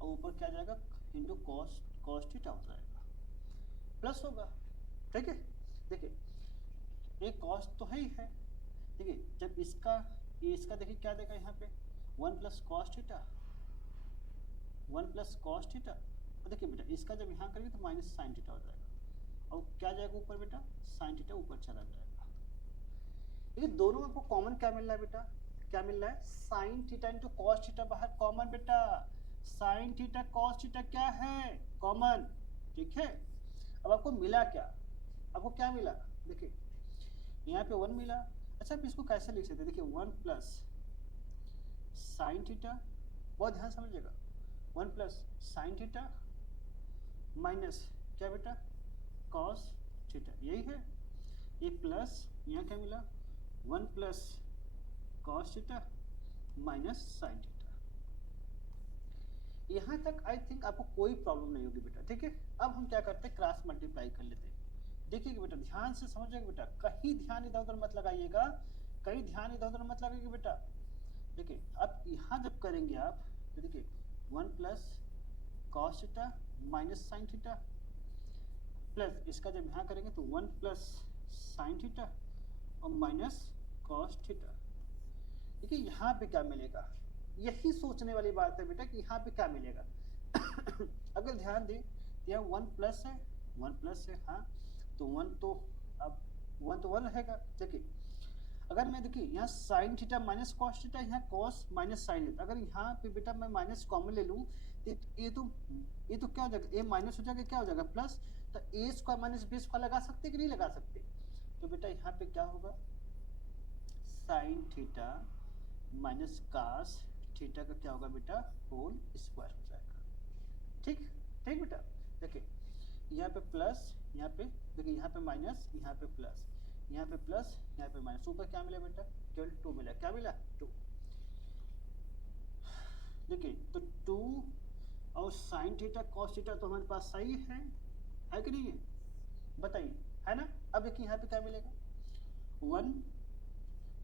और ऊपर क्या जाएगा इंटू कॉस थीटा हो जाएगा, प्लस होगा, ठीक है। देखिए ये कॉस तो है ही है, देखिए जब इसका देखिए क्या देगा यहाँ पे 1 plus cos theta, 1 plus cos theta, और देखिए बेटा इसका जब यहाँ करेंगे तो माइनस साइन थीटा हो जाएगा, और क्या जाएगा ऊपर बेटा साइन थीटा ऊपर चला जाएगा। ये दोनों में आपको कॉमन क्या मिल रहा है बेटा, क्या मिल रहा है sine theta into cos theta, बाहर कॉमन बेटा साइन थीटा कॉस थीटा क्या है कॉमन, ठीक है। अब आपको मिला क्या, आपको क्या मिला, देखिए यहाँ पे 1 मिला। अच्छा आप इसको कैसे लिख सकते हैं, देखिए 1 प्लस साइन थीटा, बहुत ध्यान समझिएगा, 1 प्लस साइन थीटा माइनस क्या बेटा कॉस थीटा, यही है। ये प्लस यहाँ क्या मिला 1 plus cos theta minus sine theta. यहाँ तक आई थिंक आपको कोई प्रॉब्लम नहीं होगी बेटा, ठीक है। अब हम क्या करते हैं, क्रॉस मल्टीप्लाई कर लेते हैं। देखिए बेटा ध्यान से समझिएगा बेटा, कहीं ध्यान इधर उधर मत लगाइएगा, कहीं ध्यान इधर उधर मत लगाइएगा बेटा। देखिए अब यहाँ जब करेंगे आप तो देखिए 1 plus cos theta minus sine theta, plus इसका जब यहाँ करेंगे तो 1 प्लस साइन थीटा और माइनस कॉस थीटा। देखिए यहाँ पे क्या मिलेगा, यही सोचने वाली बात है बेटा कि यहाँ पे क्या मिलेगा। अगर ध्यान दें यहाँ 1 प्लस है, 1 प्लस है, हाँ तो 1 तो अब 1 तो 1 रहेगा। देखिए अगर मैं देखिए यहाँ sine theta minus cos theta, यहाँ कॉस माइनस साइन है, अगर यहाँ पे बेटा मैं माइनस कॉमन ले लूँ तो ये तो क्या हो जाएगा, ए माइनस हो जाएगा, क्या हो जाएगा प्लस, तो ए स्क्वायर माइनस बी स्क्वायर लगा सकते कि नहीं लगा सकते। तो बेटा यहाँ पे क्या होगा, sine theta minus cos theta का क्या होगा बेटा, होल स्क्वायर हो जाएगा। ठीक ठीक बेटा। देखिए यहाँ पे प्लस, यहाँ पे देखिए यहाँ पे माइनस, यहाँ पे प्लस, यहाँ पे प्लस, यहाँ पे माइनस, ऊपर क्या मिला बेटा, केवल 2 मिला। क्या मिला, 2। देखिए तो 2 और साइन थीटा कॉस थीटा तो हमारे पास सही है कि नहीं है, बताइए, है ना। अब देखिए यहाँ पे क्या मिलेगा, 1,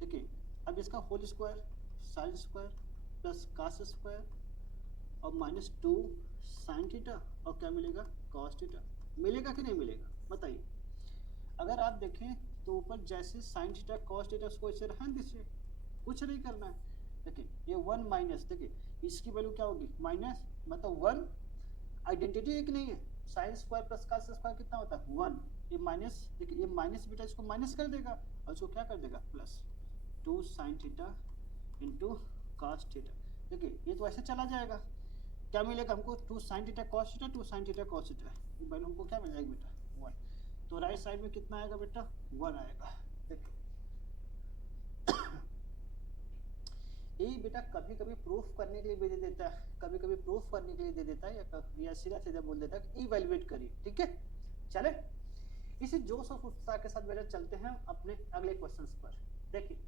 देखिए अब इसका whole square sine square plus cos square और माइनस 2 साइन थीटा और क्या मिलेगा, कॉस थीटा। मिलेगा कि नहीं मिलेगा, बताइए। अगर आप देखें तो ऊपर जैसे साइन थीटा कॉस थीटा उसको ऐसे रहने दीजिए, कुछ नहीं करना है। देखिए ये 1 माइनस, देखिए इसकी वैल्यू क्या होगी, माइनस, मतलब 1 आइडेंटिटी एक नहीं है, sine square plus cos square कितना होता है 1, ये माइनस, देखिए ये माइनस बेटा इसको माइनस कर देगा और इसको क्या कर देगा plus 2 sine theta into cos theta. देखिए ये तो ऐसे चला जाएगा, क्या मिलेगा हमको, 2 sine theta cos theta, 2 sine theta cos theta, ये वैल्यू हमको क्या मिल जाएगी बेटा 1। तो राइट साइड में कितना आएगा बेटा 1 आएगा। देखिए ये बेटा कभी कभी प्रूफ करने के लिए भी दे देता है, कभी कभी प्रूफ करने के लिए दे देता है, या सीधा सीधा बोल देता है कि इवैल्यूएट करिए, ठीक है। चले इसी जोश और उत्साह के साथ बेटा चलते हैं अपने अगले क्वेश्चंस पर। देखिए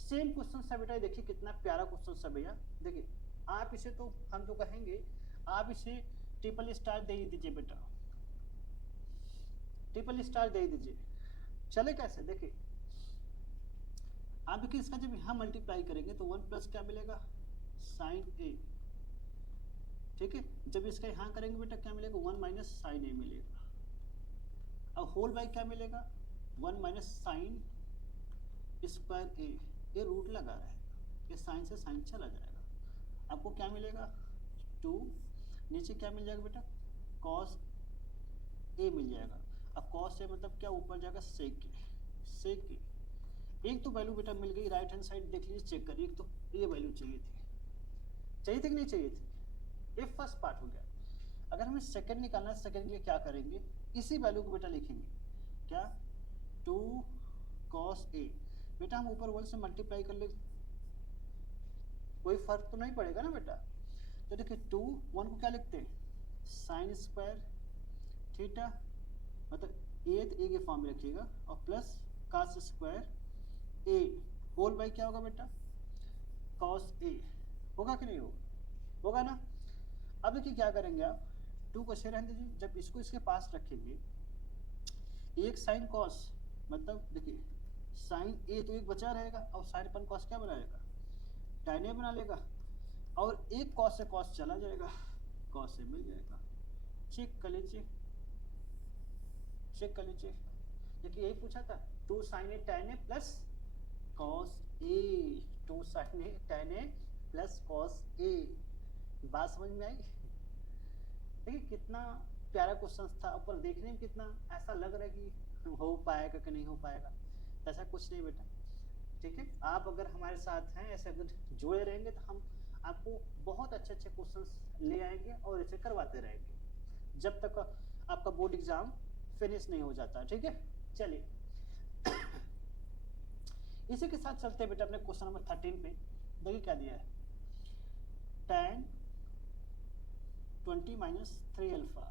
सेम क्वेश्चन है बेटा, देखिए कितना प्यारा क्वेश्चन है भैया। देखिए आप इसे तो हम तो कहेंगे आप इसे ट्रिपल स्टार दे ही दीजिए बेटा, ट्रिपल स्टार दे दीजिए। चले कैसे, देखिए आप देखिए इसका जब यहाँ मल्टीप्लाई करेंगे तो 1 प्लस क्या मिलेगा, साइन ए, ठीक है। जब इसका यहाँ करेंगे बेटा क्या मिलेगा, 1 माइनस साइन ए मिलेगा। अब होल बाई क्या मिलेगा, 1 माइनस साइन स्क्वायर ए, ये रूट लगा रहेगा, ये साइन से साइन चला जाएगा। आपको क्या मिलेगा 2, नीचे क्या मिल जाएगा बेटा कॉस ए मिल जाएगा। अब कॉस ए मतलब क्या, ऊपर जाएगा सेक ए। एक तो वैल्यू बेटा मिल गई, राइट हैंड साइड देख लीजिए चेक करिए, एक तो ये वैल्यू चाहिए थी कि नहीं चाहिए थी, ये फर्स्ट पार्ट हो गया। अगर हमें सेकंड निकालना है, सेकंड के लिए क्या करेंगे, इसी वैल्यू को बेटा लिखेंगे क्या, 2 कॉस ए, बेटा हम ऊपर 1 से मल्टीप्लाई कर ले, कोई फर्क तो नहीं पड़ेगा ना बेटा। तो देखिए 2 1 को क्या लिखते हैं, साइन स्क्वायर थीटा, मतलब ए के फॉर्म में रखिएगा, और plus cos square a, whole by क्या होगा बेटा कॉस ए, होगा कि नहीं होगा ना। अब देखिए क्या करेंगे आप, 2 को ऐसे रहने दीजिए, जब इसको इसके पास रखेंगे, एक साइन कॉस, मतलब देखिए साइन ए तो एक बचा रहेगा और साइन अपन कॉस क्या बनाएगा, tan ए बना लेगा, और एक कॉस से कॉस चला जाएगा, कॉस से मिल जाएगा। चेक कर लीजिए, चेक कर लीजिए। देखिए यही पूछा था, 2 sign A tan A plus cos A, 2 sign A tan A plus cos A. बात समझ में आई। देखिए कितना प्यारा क्वेश्चन था, ऊपर देखने में कितना ऐसा लग रहा है कि हो पाएगा कि नहीं हो पाएगा, ऐसा कुछ नहीं बेटा, ठीक है। आप अगर हमारे साथ हैं, ऐसे अगर जुड़े रहेंगे तो हम आपको बहुत अच्छे अच्छे क्वेश्चंस ले आएंगे और इसे करवाते रहेंगे जब तक आपका बोर्ड एग्जाम फिनिश नहीं हो जाता, ठीक है। चलिए इसी के साथ चलते हैं बेटा अपने क्वेश्चन नंबर 13 पे। देखिए क्या दिया है, tan 20 minus 3 alpha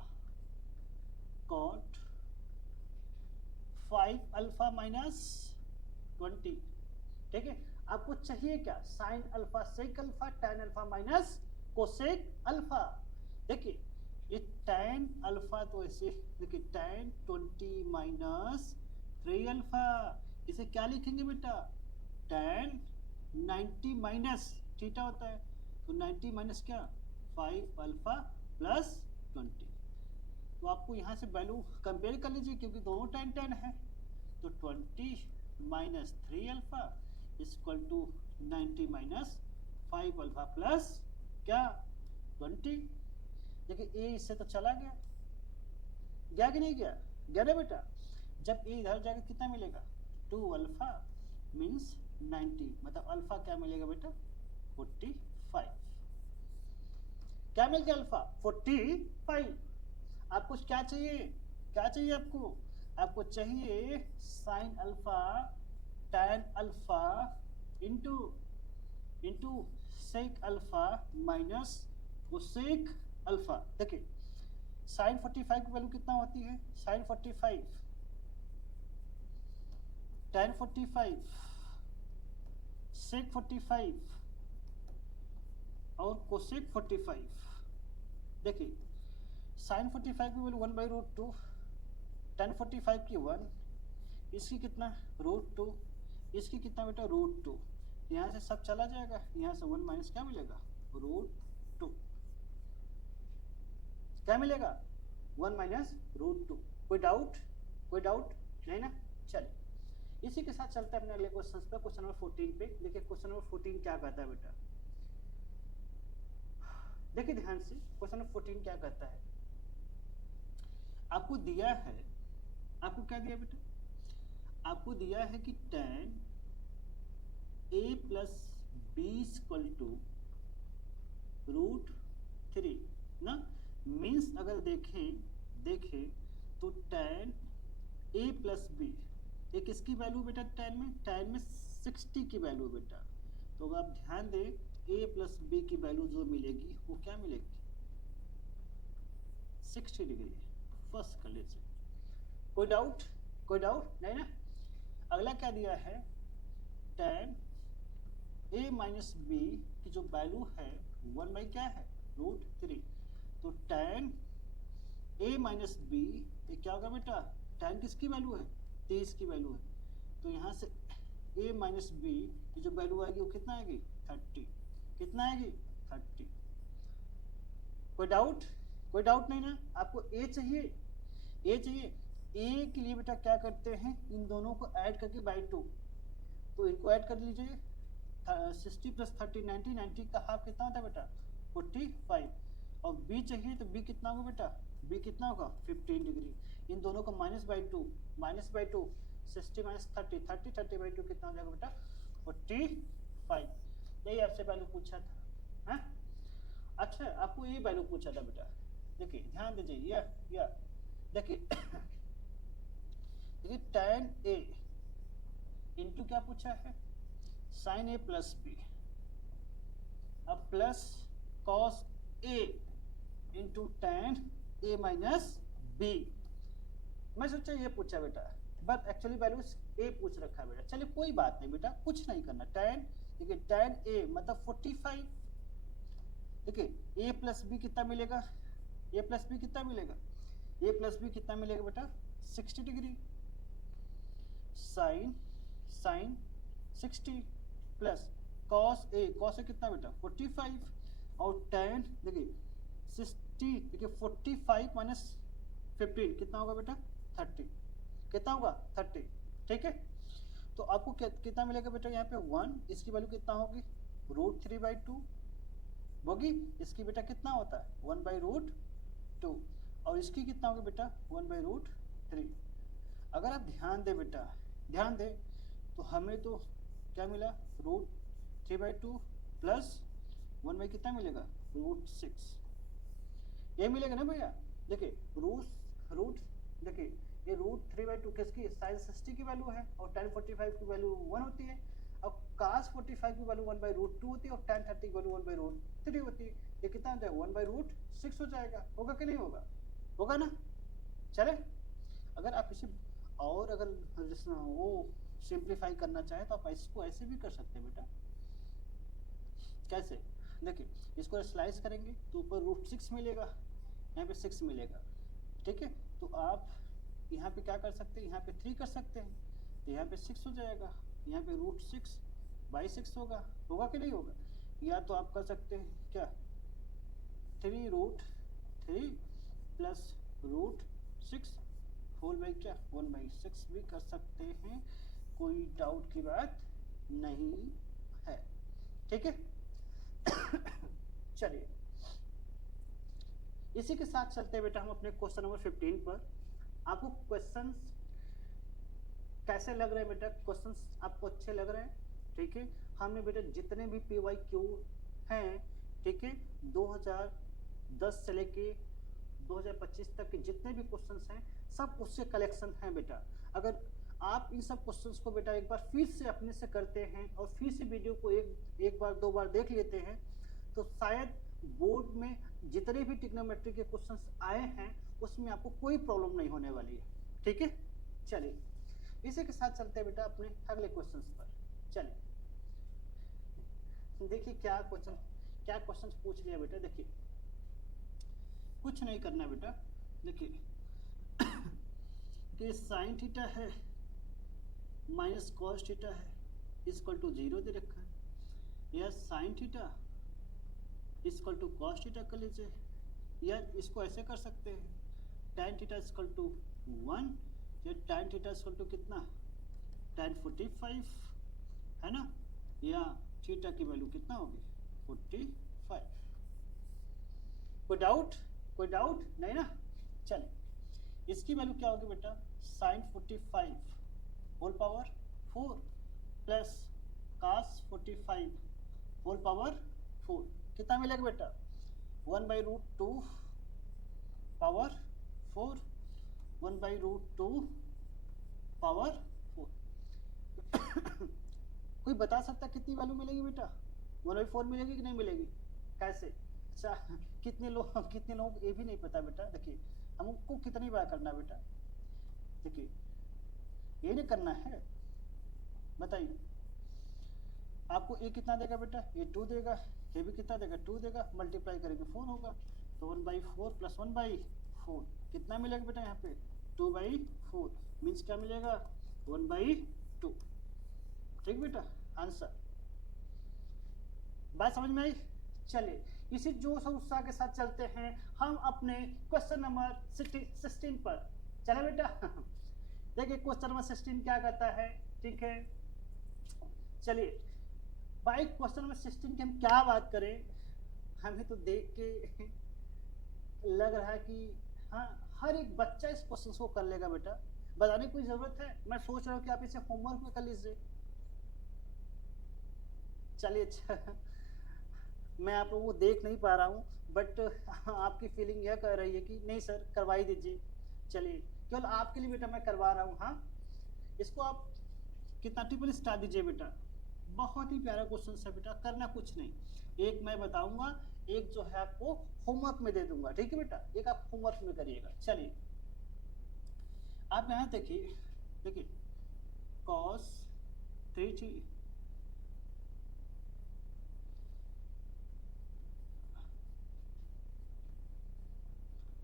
cot 5 alpha minus 20, ठीक है। आपको चाहिए क्या, sine alpha sec alpha tan alpha minus cosec alpha. देखिए ये tan अल्फा तो ऐसे देखिए tan 20 माइनस 3 अल्फा, इसे क्या लिखेंगे बेटा tan 90 माइनस थीटा होता है, तो 90 माइनस क्या 5 अल्फा प्लस 20। तो आपको यहाँ से वैल्यू कंपेयर कर लीजिए क्योंकि दोनों tan tan है, तो 20 minus 3 alpha equal to 90 minus 5 alpha plus क्या 20। देखिए ए इससे तो चला गया, गया कि नहीं गया, गया ना बेटा। जब ए इधर जाएगा कितना मिलेगा 2 अल्फा मीन्स 90, मतलब अल्फा क्या मिलेगा बेटा 45। क्या मिल गया अल्फा 45। आपको क्या चाहिए, क्या चाहिए आपको, आपको चाहिए sine alpha tan alpha into into sec alpha minus cosec alpha. देखिए साइन 45 की वैल्यू कितना होती है, साइन 45 tan 45 सेक 45 और कोसेक 45। देखिए साइन 45 की वैल्यू 1/√2, tan 45 की 1, इसकी कितना √2, इसकी कितना बेटा √2। यहाँ से सब चला जाएगा, यहाँ से 1 माइनस क्या मिलेगा √2, क्या मिलेगा 1 माइनस √2। कोई डाउट, कोई डाउट नहीं ना। चलिए इसी के साथ चलते हैं अपने अगले क्वेश्चन पे, क्वेश्चन नंबर 14 पे। देखिए क्वेश्चन नंबर 14 क्या कहता है बेटा, देखिए ध्यान से क्वेश्चन नंबर 14 क्या कहता है। आपको दिया है, आपको क्या दिया बेटा, आपको दिया है कि tan a plus b equal to √3 ना। मीन्स अगर देखें तो tan a प्लस बी, ये किसकी वैल्यू बेटा tan में 60 की वैल्यू बेटा। तो अगर आप ध्यान दें a प्लस बी की वैल्यू जो मिलेगी वो क्या मिलेगी 60 डिग्री। फर्स्ट कर लीजिए, कोई डाउट, कोई डाउट नहीं ना। अगला क्या दिया है, tan a माइनस बी की जो वैल्यू है 1 बाई क्या है √3। तो tan a माइनस बी ये क्या होगा बेटा, tan किसकी वैल्यू है 30 की वैल्यू है, तो यहाँ से a माइनस बी की जो वैल्यू आएगी वो कितना आएगी 30, कितना आएगी 30। कोई डाउट, कोई डाउट नहीं ना। आपको a चाहिए, a चाहिए, a के लिए बेटा क्या करते हैं, इन दोनों को ऐड करके बाई 2, तो इनको ऐड कर लीजिए 60 प्लस 30 90, 90 का हाफ कितना होता है बेटा 45। और b चाहिए तो b कितना होगा बेटा, b कितना होगा 15 डिग्री। इन दोनों को माइनस बाई 2 60 माइनस 30 30 30 बाई 2 कितना हो जाएगा बेटा 45। यही आपसे वैल्यू पूछा था, हाँ? अच्छा आपको ये वैल्यू पूछा था बेटा, देखिए ध्यान दीजिए या देखिए देखिए tan a इंटू क्या पूछा है साइन a प्लस बी, अब plus cos a into tan a minus b. मैं सोचा ये पूछा बेटा, बट एक्चुअली वैल्यू a पूछ रखा है बेटा। चलिए कोई बात नहीं बेटा, कुछ नहीं करना। tan देखिए tan a मतलब 45, देखिए a प्लस बी कितना मिलेगा, a प्लस बी कितना मिलेगा, a प्लस बी कितना मिलेगा बेटा 60 degree. Sign 60 plus cos A कितना बेटा 45, और tan देखिए 60 देखिए 45 माइनस 15 कितना होगा बेटा 30, कितना होगा 30, ठीक है। तो आपको कितना मिलेगा बेटा यहाँ पे 1, इसकी वैल्यू कितना होगी √3/2 होगी, इसकी बेटा कितना होता है 1/√2, और इसकी कितना होगा बेटा 1/√3। अगर आप ध्यान दें बेटा, ध्यान दें तो हमें तो क्या मिला √3/2 प्लस 1 बाई कितना मिलेगा √6, ये मिलेगा ना भैया। देखिए रूट देखिए ये √3/2 किसकी साइन 60 की वैल्यू है, और tan 45 की वैल्यू 1 होती है, और cos 45 की वैल्यू 1/√2 होती है, और tan 30 की वैल्यू 1/√3 होती है। ये कितना हो जाएगा 1/√6 हो जाएगा, होगा कि नहीं होगा, होगा ना। चले अगर आप इसे और अगर वो सिंप्लीफाई करना चाहे तो आप इसको ऐसे भी कर सकते हैं बेटा। कैसे, देखिए इसको स्लाइस करेंगे तो ऊपर √6 मिलेगा, यहाँ पे 6 मिलेगा, ठीक है। तो आप यहाँ पे क्या कर सकते हैं, यहाँ पे 3 कर सकते हैं, तो यहाँ पे 6 हो जाएगा, यहाँ पे √6/6 होगा, होगा कि नहीं होगा। या तो आप कर सकते हैं क्या 3√3 प्लस √6 होल बाई क्या 1/6 भी कर सकते हैं, कोई डाउट की बात नहीं है, ठीक है। चलिए इसी के साथ चलते हैं बेटा हम अपने क्वेश्चन नंबर 15 पर। आपको क्वेश्चंस कैसे लग रहे हैं बेटा, क्वेश्चंस आपको अच्छे लग रहे हैं, ठीक है। हमने बेटा जितने भी PYQ हैं, ठीक है, 2010 से लेके 2025 तक के जितने भी क्वेश्चंस हैं सब उससे कलेक्शन है बेटा। अगर आप इन सब क्वेश्चंस को बेटा एक बार फिर से अपने से करते हैं और फिर से वीडियो को एक बार 2 बार देख लेते हैं तो शायद बोर्ड में जितने भी ट्रिग्नोमेट्री के क्वेश्चंस आए हैं उसमें आपको कोई प्रॉब्लम नहीं होने वाली है, ठीक है। चलिए इसी के साथ चलते हैं बेटा अपने अगले क्वेश्चंस पर। चलिए देखिए क्या क्वेश्चंस पूछ लिया बेटा। देखिए कुछ नहीं करना बेटा, देखिए कि साइन थीटा है माइनस कॉस थीटा है इक्वल टू 0 दे रखा है, या sine theta equal to cos theta कर लीजिए, या इसको ऐसे कर सकते हैं tan थीटा इक्वल टू 1 या tan थीटा इक्वल टू कितना tan 45 है ना, या थीटा की वैल्यू कितना होगी 45। कोई डाउट नहीं ना। चलिए इसकी वैल्यू क्या होगी बेटा sin 45 whole power 4 plus cos 45 whole power 4 कितना मिलेगा बेटा 1/√2 पावर 4 1/√2 पावर 4। कोई बता सकता कितनी वैल्यू मिलेगी बेटा 1/4 मिलेगी कि नहीं मिलेगी, कैसे। अच्छा कितने लोग ये भी नहीं पता बेटा। देखिए हमको कितनी बार करना बेटा, देखिए ये नहीं करना है, बताइए आपको ये कितना देगा बेटा, ये 2 देगा, ये भी कितना देगा 2 देगा, मल्टीप्लाई करेंगे 4 होगा, तो 1/4 प्लस 1/4 कितना मिलेगा बेटा यहाँ पे 2/4 मीन्स क्या मिलेगा 1/2, ठीक बेटा आंसर। बात समझ में आई। चलिए इसी जोश और उत्साह के साथ चलते हैं हम अपने क्वेश्चन नंबर 16 पर। चले बेटा देखिए क्वेश्चन नंबर 16 क्या कहता है, ठीक है। चलिए भाई क्वेश्चन नंबर 16 की हम क्या बात करें, हमें तो देख के लग रहा है कि हाँ हर एक बच्चा इस क्वेश्चन को कर लेगा बेटा, बताने की कोई जरूरत है। मैं सोच रहा हूँ कि आप इसे होमवर्क में कर लीजिए। चलिए अच्छा मैं आप लोगों को देख नहीं पा रहा हूँ बट आपकी फीलिंग यह कह रही है कि नहीं सर करवा ही दीजिए। चलिए केवल आपके लिए बेटा मैं करवा रहा हूँ। हाँ इसको आप कितना ट्रिपल स्टार दीजिए बेटा, बहुत ही प्यारा क्वेश्चन है बेटा, करना कुछ नहीं, एक मैं बताऊंगा एक जो है आपको होमवर्क में दे दूंगा, ठीक है बेटा, एक आप होमवर्क में करिएगा। चलिए आप यहाँ देखिए cos 3t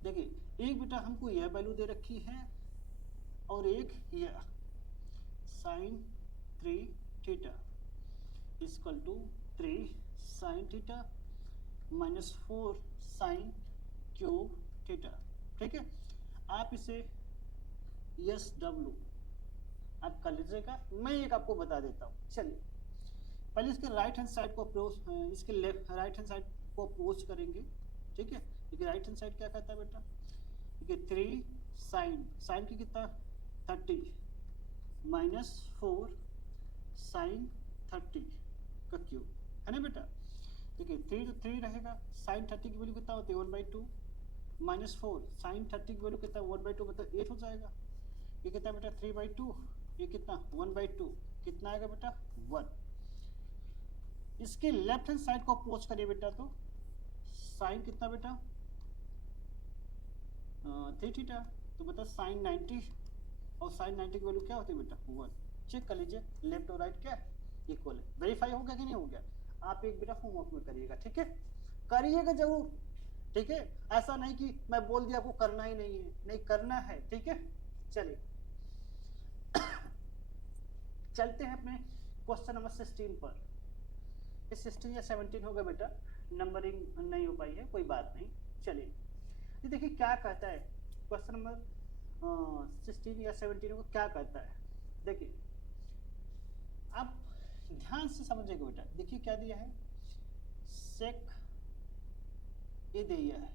देखिए एक बेटा हमको यह वैल्यू दे रखी है और एक यह sin 3 theta equal to 3 sin थीटा माइनस 4 sin क्यूब थीटा, ठीक है। आप इसे SW आप कर लीजिएगा, मैं एक आपको बता देता हूँ। चलिए पहले इसके राइट हैंड साइड को अप्रोच, इसके राइट हैंड साइड को अप्रोच करेंगे, ठीक है। देखिए राइट हैंड साइड क्या कहता है बेटा, देखिए 3 साइन की कितना 30 माइनस 4 sin 30 का क्यूब है ना बेटा। देखिए 3 तो 3 रहेगा, sin 30 की वैल्यू कितना होती है 1/2 माइनस 4 sin 30 की वैल्यू कितना 1/2 मतलब 8 हो जाएगा। ये कितना बेटा 3/2, ये कितना 1/2, कितना आएगा बेटा 1। इसके लेफ्ट हैंड साइड को अप्रोच करिए बेटा, तो साइन कितना बेटा 3 थीटा, तो बता sin 90 और sin 90 की वैल्यू क्या होती है बेटा 1। चेक कर लीजिए लेफ्ट और राइट क्या इक्वल है, वेरीफाई हो गया कि नहीं हो गया। आप एक बेटा होमवर्क में करिएगा, ठीक है, करिएगा जरूर, ठीक है, ऐसा नहीं कि मैं बोल दिया आपको करना ही नहीं है, नहीं करना है, ठीक है। चलिए चलते हैं अपने क्वेश्चन नंबर 16 पर। ये 16 या 17 होगा बेटा, नंबरिंग नहीं हो पाई है, कोई बात नहीं। चलिए ये देखिए क्या कहता है क्वेश्चन नंबर 16 या 17 को क्या कहता है। देखिए आप ध्यान से समझिएगा बेटा, देखिए क्या दिया है, सेक ये दिया है,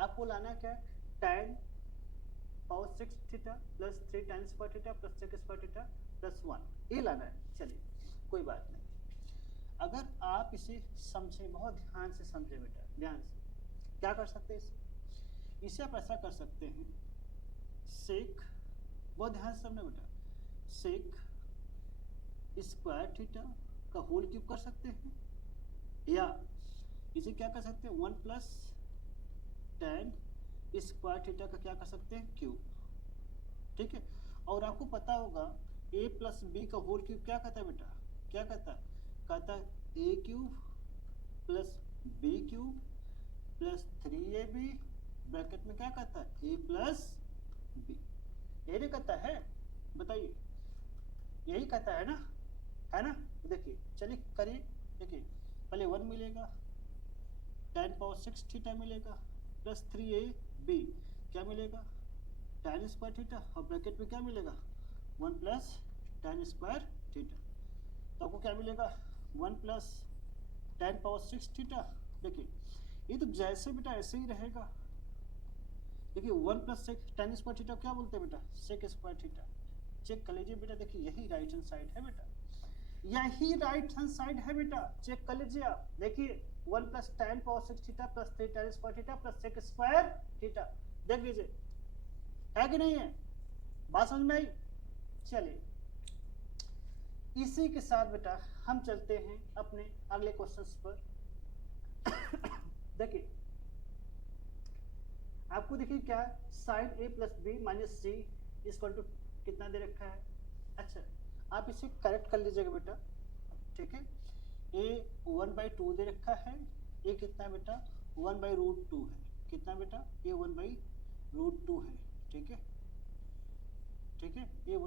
आपको लाना क्या है, tan power 6 theta plus 3 tan square theta plus sec square theta plus 1, ये लाना है। चलिए कोई बात नहीं, अगर आप इसे समझे, बहुत ध्यान से समझे बेटा, ध्यान से क्या कर सकते हैं इसे आप ऐसा कर सकते हैं, सेक, बहुत ध्यान से समझना बेटा, सेक स्क्वायर थीटा का होल क्यूब कर सकते हैं, या इसे क्या कर सकते हैं, 1 प्लस tan स्क्वायर थीटा का क्या कर सकते हैं, क्यूब, ठीक है। और आपको पता होगा a प्लस बी का होल क्यूब क्या कहता है बेटा, क्या कहता है, कहता है a cube plus b cube plus 3ab bracket में क्या कहता है, a प्लस बी, यही कहता है, बताइए, यही कहता है ना, देखिए चलिए करिए, देखिए पहले 1 मिलेगा, tan पावर 6 थीटा मिलेगा प्लस 3ab क्या मिलेगा, tan स्क्वायर थीटा, और ब्रैकेट में क्या मिलेगा, 1 प्लस tan स्क्वायर थीटा, तो आपको क्या मिलेगा, 1 प्लस tan पावर 6 थीटा। देखिए ये तो जैसे बेटा ऐसे ही रहेगा, देखिए 1 प्लस tan स्क्वायर थीटा क्या बोलते हैं बेटा, sec स्क्वायर थीटा, चेक कर लीजिए बेटा, देखिए यही राइट हैंड साइड है बेटा, यही राइट हैंड साइड है बेटा, चेक कर लीजिए आप, देखिए 1 plus tan power 6 theta plus 3 tan square theta plus sec square theta, देख लीजिए है कि नहीं है, बात समझ में आई। चलिए इसी के साथ बेटा हम चलते हैं अपने अगले क्वेश्चंस पर। देखिए आपको देखिए क्या है, sine a plus b minus c equal to कितना दे रखा है, अच्छा आप इसे करेक्ट कर लीजिएगा बेटा, ठीक है, a 1/2 दे रखा है, a कितना है बेटा 1/√2 है, कितना बेटा a 1/√2 है, ठीक है, ठीक है, a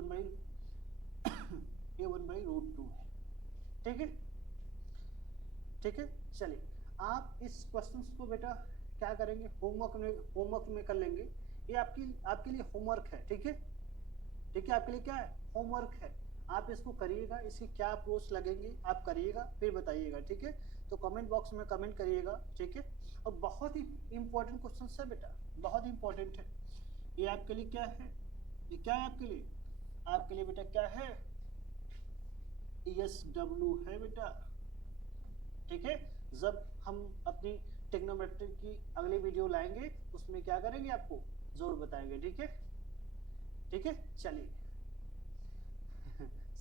1/√2 है, ठीक है, ठीक है। चलिए आप इस क्वेश्चंस को बेटा क्या करेंगे, होमवर्क में कर लेंगे, ये आपके लिए होमवर्क है, ठीक है, ठीक है, आपके लिए क्या है, होमवर्क है, आप इसको करिएगा, इसके क्या अप्रोच लगेंगे आप करिएगा, फिर बताइएगा, ठीक है, तो कमेंट बॉक्स में कमेंट करिएगा, ठीक है। और बहुत ही इंपॉर्टेंट क्वेश्चन है बेटा, बहुत इंपॉर्टेंट है, ये आपके लिए क्या है, ये क्या है आपके लिए बेटा क्या है, ESW है बेटा, ठीक है। जब हम अपनी टेक्नोमेट्री की अगली वीडियो लाएंगे उसमें क्या करेंगे आपको जरूर बताएंगे, ठीक है, ठीक है। चलिए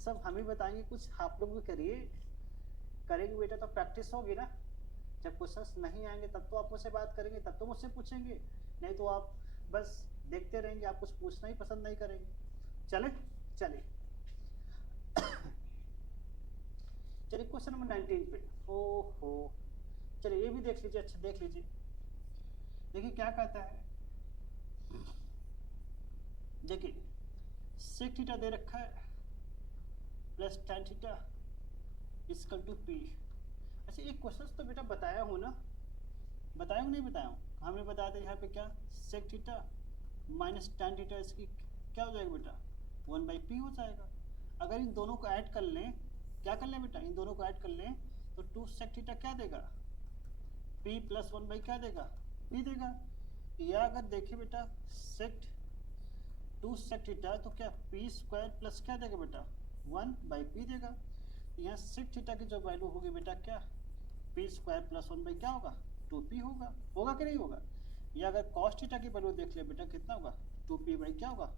सब हम ही बताएंगे, कुछ आप लोग भी करेंगे बेटा, तो प्रैक्टिस होगी ना, जब क्वेश्चंस नहीं आएंगे तब तो आप मुझसे बात करेंगे, तब तो मुझसे पूछेंगे, नहीं तो आप बस देखते रहेंगे, आप कुछ पूछना ही पसंद नहीं करेंगे। चलिए चलिए क्वेश्चन नंबर 19 पे, ओहो चलिए ये भी देख लीजिए, अच्छा देख लीजिए, देखिए क्या कहता है, देखिए sec थीटा दे रखा है plus tan theta equal to p। अच्छा ये क्वेश्चन तो बेटा बताया हूँ ना, बताया हूँ नहीं बताया हूँ, हमने बताया था यहाँ पे क्या, sec theta minus tan theta, इसकी क्या हो जाएगा बेटा 1/p हो जाएगा। अगर इन दोनों को ऐड कर लें, क्या कर लें बेटा, इन दोनों को ऐड कर लें तो 2 sec थीटा क्या देगा, p प्लस 1 क्या देगा, p देगा। या अगर देखिए बेटा sec 2 sec थीटा तो क्या p स्क्वायर प्लस क्या देगा बेटा 1/p देगा। यहाँ sec थीटा की जो वैल्यू होगी बेटा क्या, p स्क्वायर प्लस 1 क्या होगा 2p होगा कि नहीं होगा। या अगर cos थीटा की वैल्यू देख ले बेटा कितना होगा 2p क्या होगा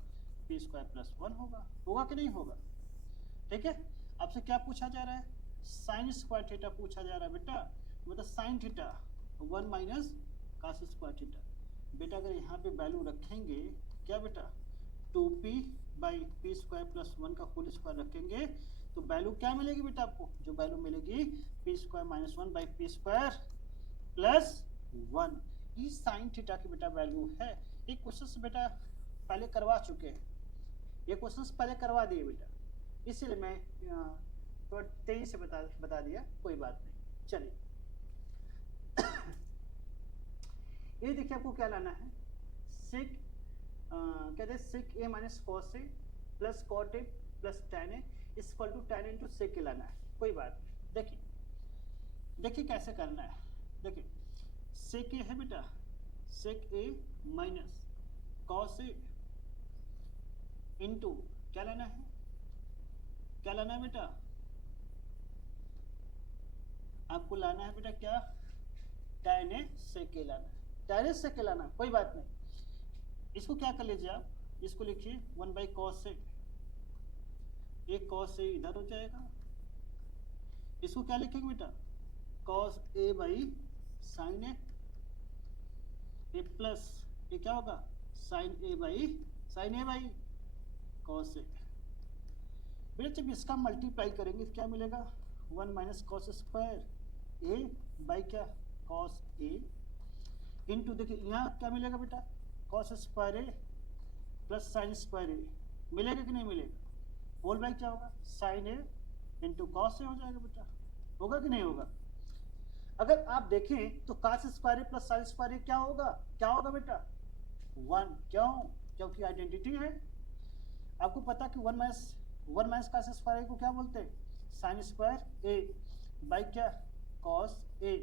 p स्क्वायर प्लस 1 होगा कि नहीं होगा, ठीक है। आपसे क्या पूछा जा रहा है, साइन स्क्वायर थीटा पूछा जा रहा है बेटा, मतलब sine theta 1 minus cos square theta. बेटा अगर यहाँ पे वैल्यू रखेंगे क्या बेटा 2p/p स्क्वायर प्लस 1 का होल स्क्वायर रखेंगे तो वैल्यू क्या मिलेगी बेटा आपको, जो वैल्यू मिलेगी P square minus 1 by P square plus 1, ये साइन थीटा की बेटा वैल्यू है। ये क्वेश्चन बेटा पहले करवा चुके हैं, ये क्वेश्चंस पहले करवा दिए बेटा, इसीलिए मैं थोड़ा तेजी से बता दिया, कोई बात नहीं। चलिए ये देखिए आपको क्या लाना है, सेक कहते हैं sec a minus cos a plus cot a plus tan a equal to tan into sec a लाना है, कोई बात नहीं। देखिए देखिए कैसे करना है, देखिए सेक ए है बेटा, सेक a minus cos A into क्या लाना है, क्या लाना है बेटा, आपको लाना है बेटा क्या, tan ए sec ए लाना है, tan ए sec ए लाना, कोई बात नहीं। इसको क्या कर लीजिए आप, इसको लिखिए 1 बाई कॉस ए, एक कॉस ए इधर हो जाएगा, इसको क्या लिखेंगे बेटा, कॉस ए बाई साइन ए, ये प्लस ये क्या होगा साइन ए बाई कॉस ए। बेटा जब इसका मल्टीप्लाई करेंगे तो क्या मिलेगा, 1 minus cos square A by क्या कॉस ए इंटू, देखिए यहाँ क्या मिलेगा बेटा, कॉस स्क्वायर ए प्लस साइन स्क्वायर ए, मिलेगा कि नहीं मिलेगा, होल बाई क्या होगा sign A into cos A हो जाएगा बेटा, होगा कि नहीं होगा। अगर आप देखें तो कॉस स्क्वायर ए प्लस साइन स्क्वायर ए क्या होगा बेटा 1, क्यों, क्योंकि आइडेंटिटी है। आपको पता कि 1 माइनस कॉस स्क्वायर ए को क्या बोलते हैं, साइन स्क्वायर ए बाई क्या कॉस ए।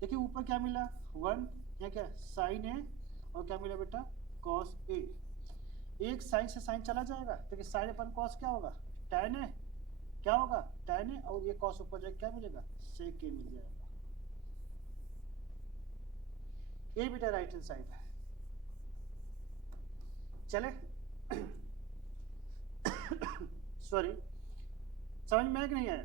देखिए ऊपर क्या मिला 1, यहाँ क्या साइन ए और क्या मिला बेटा कॉस ए, एक साइन से साइन चला जाएगा, देखिए साइन अपन कॉस क्या होगा tan ए, क्या होगा tan ए, और ये कॉस ऊपर जाएगा क्या मिलेगा सेक ए मिल जाएगा, ये बेटा राइट हैंड साइड है। चले सॉरी, समझ में आया कि नहीं आया,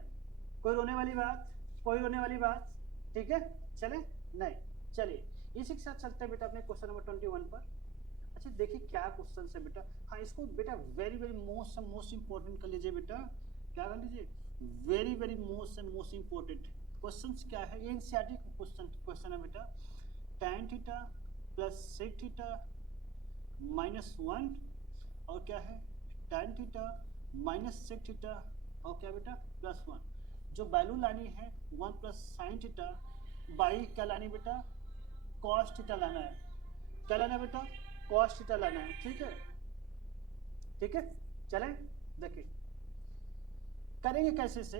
कोई रोने वाली बात, ठीक है, चले नहीं, चलिए इसी के साथ चलते हैं बेटा अपने क्वेश्चन नंबर 21 पर। अच्छा देखिए क्या क्वेश्चन है बेटा, हाँ इसको बेटा वेरी मोस्ट इंपॉर्टेंट कर लीजिए बेटा, क्या कर लीजिए, वेरी मोस्ट इंपॉर्टेंट क्वेश्चन क्या है, ये एनसीईआरटी क्वेश्चन है बेटा, tan theta plus sec theta minus 1 और क्या है tan theta minus sec theta और क्या बेटा प्लस 1, जो वैल्यू लानी है 1 प्लस साइन थीटा बाई क्या लानी बेटा कॉस थीटा लाना है, क्या लाना है बेटा कॉस थीटा लाना है, ठीक है, चलें देखिए करेंगे कैसे से,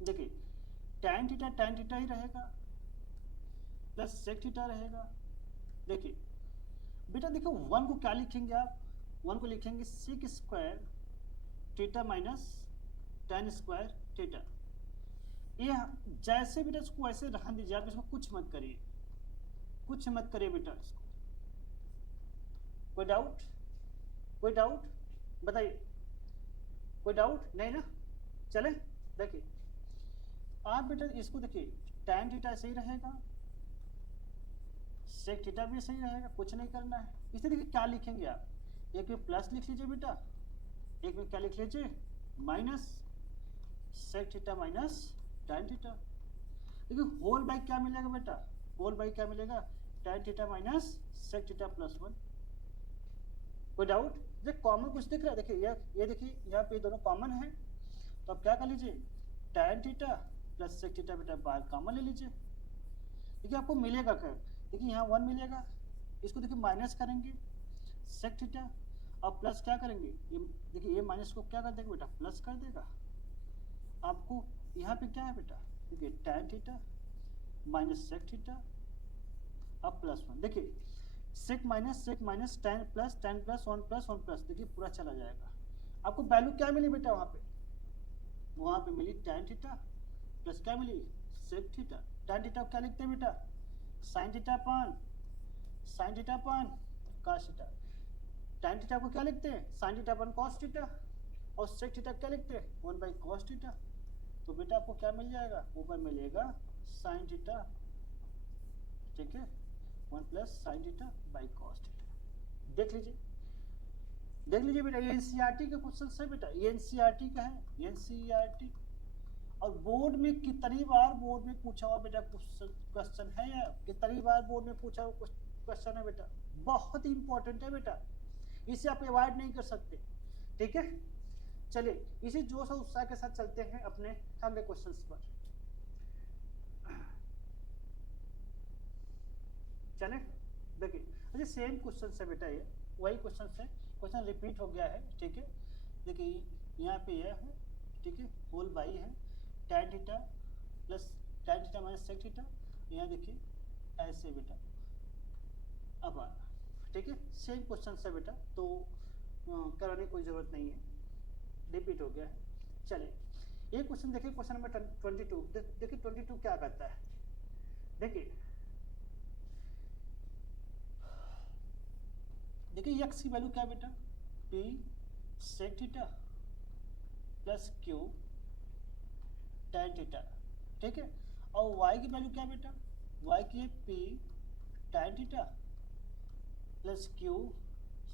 देखिए tan थीटा ही रहेगा प्लस सेक थीटा रहेगा। देखिए बेटा देखो 1 को क्या लिखेंगे आप, 1 को लिखेंगे sec square theta minus tan square theta, ये जैसे बेटा इसको वैसे रहने दीजिए आप, इसको कुछ मत करिए बेटा, इसको कोई डाउट बताइए, कोई डाउट नहीं ना, चले देखिए आप बेटा इसको देखिए tan थीटा सही रहेगा, सेक थीटा भी सही रहेगा, कुछ नहीं करना है। इसे देखिए क्या लिखेंगे आप, एक में प्लस लिख लीजिए बेटा, एक में क्या लिख लीजिए minus sec theta minus tan theta, देखिए होल बाई क्या मिलेगा बेटा, होल बाई क्या मिलेगा tan theta minus sec theta plus 1, कोई डाउट, ये कॉमन कुछ दिख रहा है, देखिए ये देखिए यहाँ पे दोनों कॉमन है, तो आप क्या कर लीजिए tan theta plus sec theta बेटा बाहर कॉमन ले लीजिए, देखिए आपको मिलेगा क्या, देखिए यहाँ 1 मिलेगा, इसको देखिए माइनस करेंगे सेक थीटा और प्लस क्या करेंगे, ये देखिए ये माइनस को क्या कर देगा बेटा प्लस कर देगा, आपको यहाँ पे क्या है बेटा देखिए tan theta minus sec theta अब प्लस 1, देखिए sec minus tan plus 1 plus 1 plus, देखिए पूरा चला जाएगा, आपको वैल्यू क्या मिली बेटा वहाँ पे मिली tan थीटा प्लस क्या मिली सेक थीटा, tan थीटा क्या लिखते हैं बेटा साइन थीटा अपन कॉस थीटा, tan थीटा को क्या लिखते हैं साइन थीटा अपन कॉस थीटा, और सेक थीटा क्या लिखते हैं 1 बाई कॉस थीटा, तो बेटा आपको क्या मिल जाएगा, ऊपर मिलेगा साइन थीटा, ठीक है 1 plus sine theta by cos theta. देख लीजिए देख लीजिए बेटा, ये एनसीईआरटी के क्वेश्चन है बेटा, ये एनसीईआरटी का है, एनसीईआरटी। और बोर्ड में कितनी बार बोर्ड में पूछा हुआ बेटा क्वेश्चन है, या कितनी बार बोर्ड में पूछा हुआ क्वेश्चन है बेटा, बहुत ही इंपॉर्टेंट है बेटा, इसे आप अवॉइड नहीं कर सकते। ठीक है, चलिए इसी जोश और उत्साह के साथ चलते हैं अपने अगले क्वेश्चन पर। चले देखिए, अच्छा सेम क्वेश्चन है बेटा, ये वही क्वेश्चन है, क्वेश्चन रिपीट हो गया है। ठीक है, देखिए यहाँ पे यह है, ठीक है, होल बाई है, tan theta plus tan theta minus sec theta, यहाँ देखिए ऐसे बेटा अब आना। ठीक है, सेम क्वेश्चन है बेटा, तो कराने की कोई ज़रूरत नहीं है, रिपीट हो गया है। चलिए ये क्वेश्चन देखिए, क्वेश्चन नंबर 22। देखिए 22 क्या करता है, देखिए देखिए x की वैल्यू क्या बेटा, p sec theta plus q tan theta. ठीक है, और y की वैल्यू क्या बेटा, y की है p tan theta plus q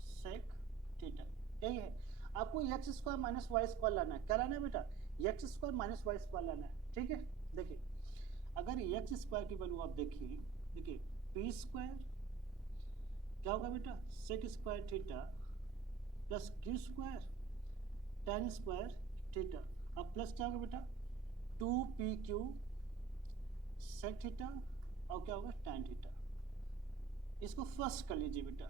sec theta. यही है, आपको x square minus y square लाना है। क्या लाना है बेटा, x square minus y square लाना है। ठीक है, देखिए अगर एक्स स्क्वायर की वैल्यू आप देखिए, देखिए पी स्क्वायर क्या होगा बेटा, sec square theta plus q square tan square theta, अब प्लस क्या होगा बेटा 2pq सेक थीटा, और क्या होगा tan थीटा। इसको फर्स्ट कर लीजिए बेटा,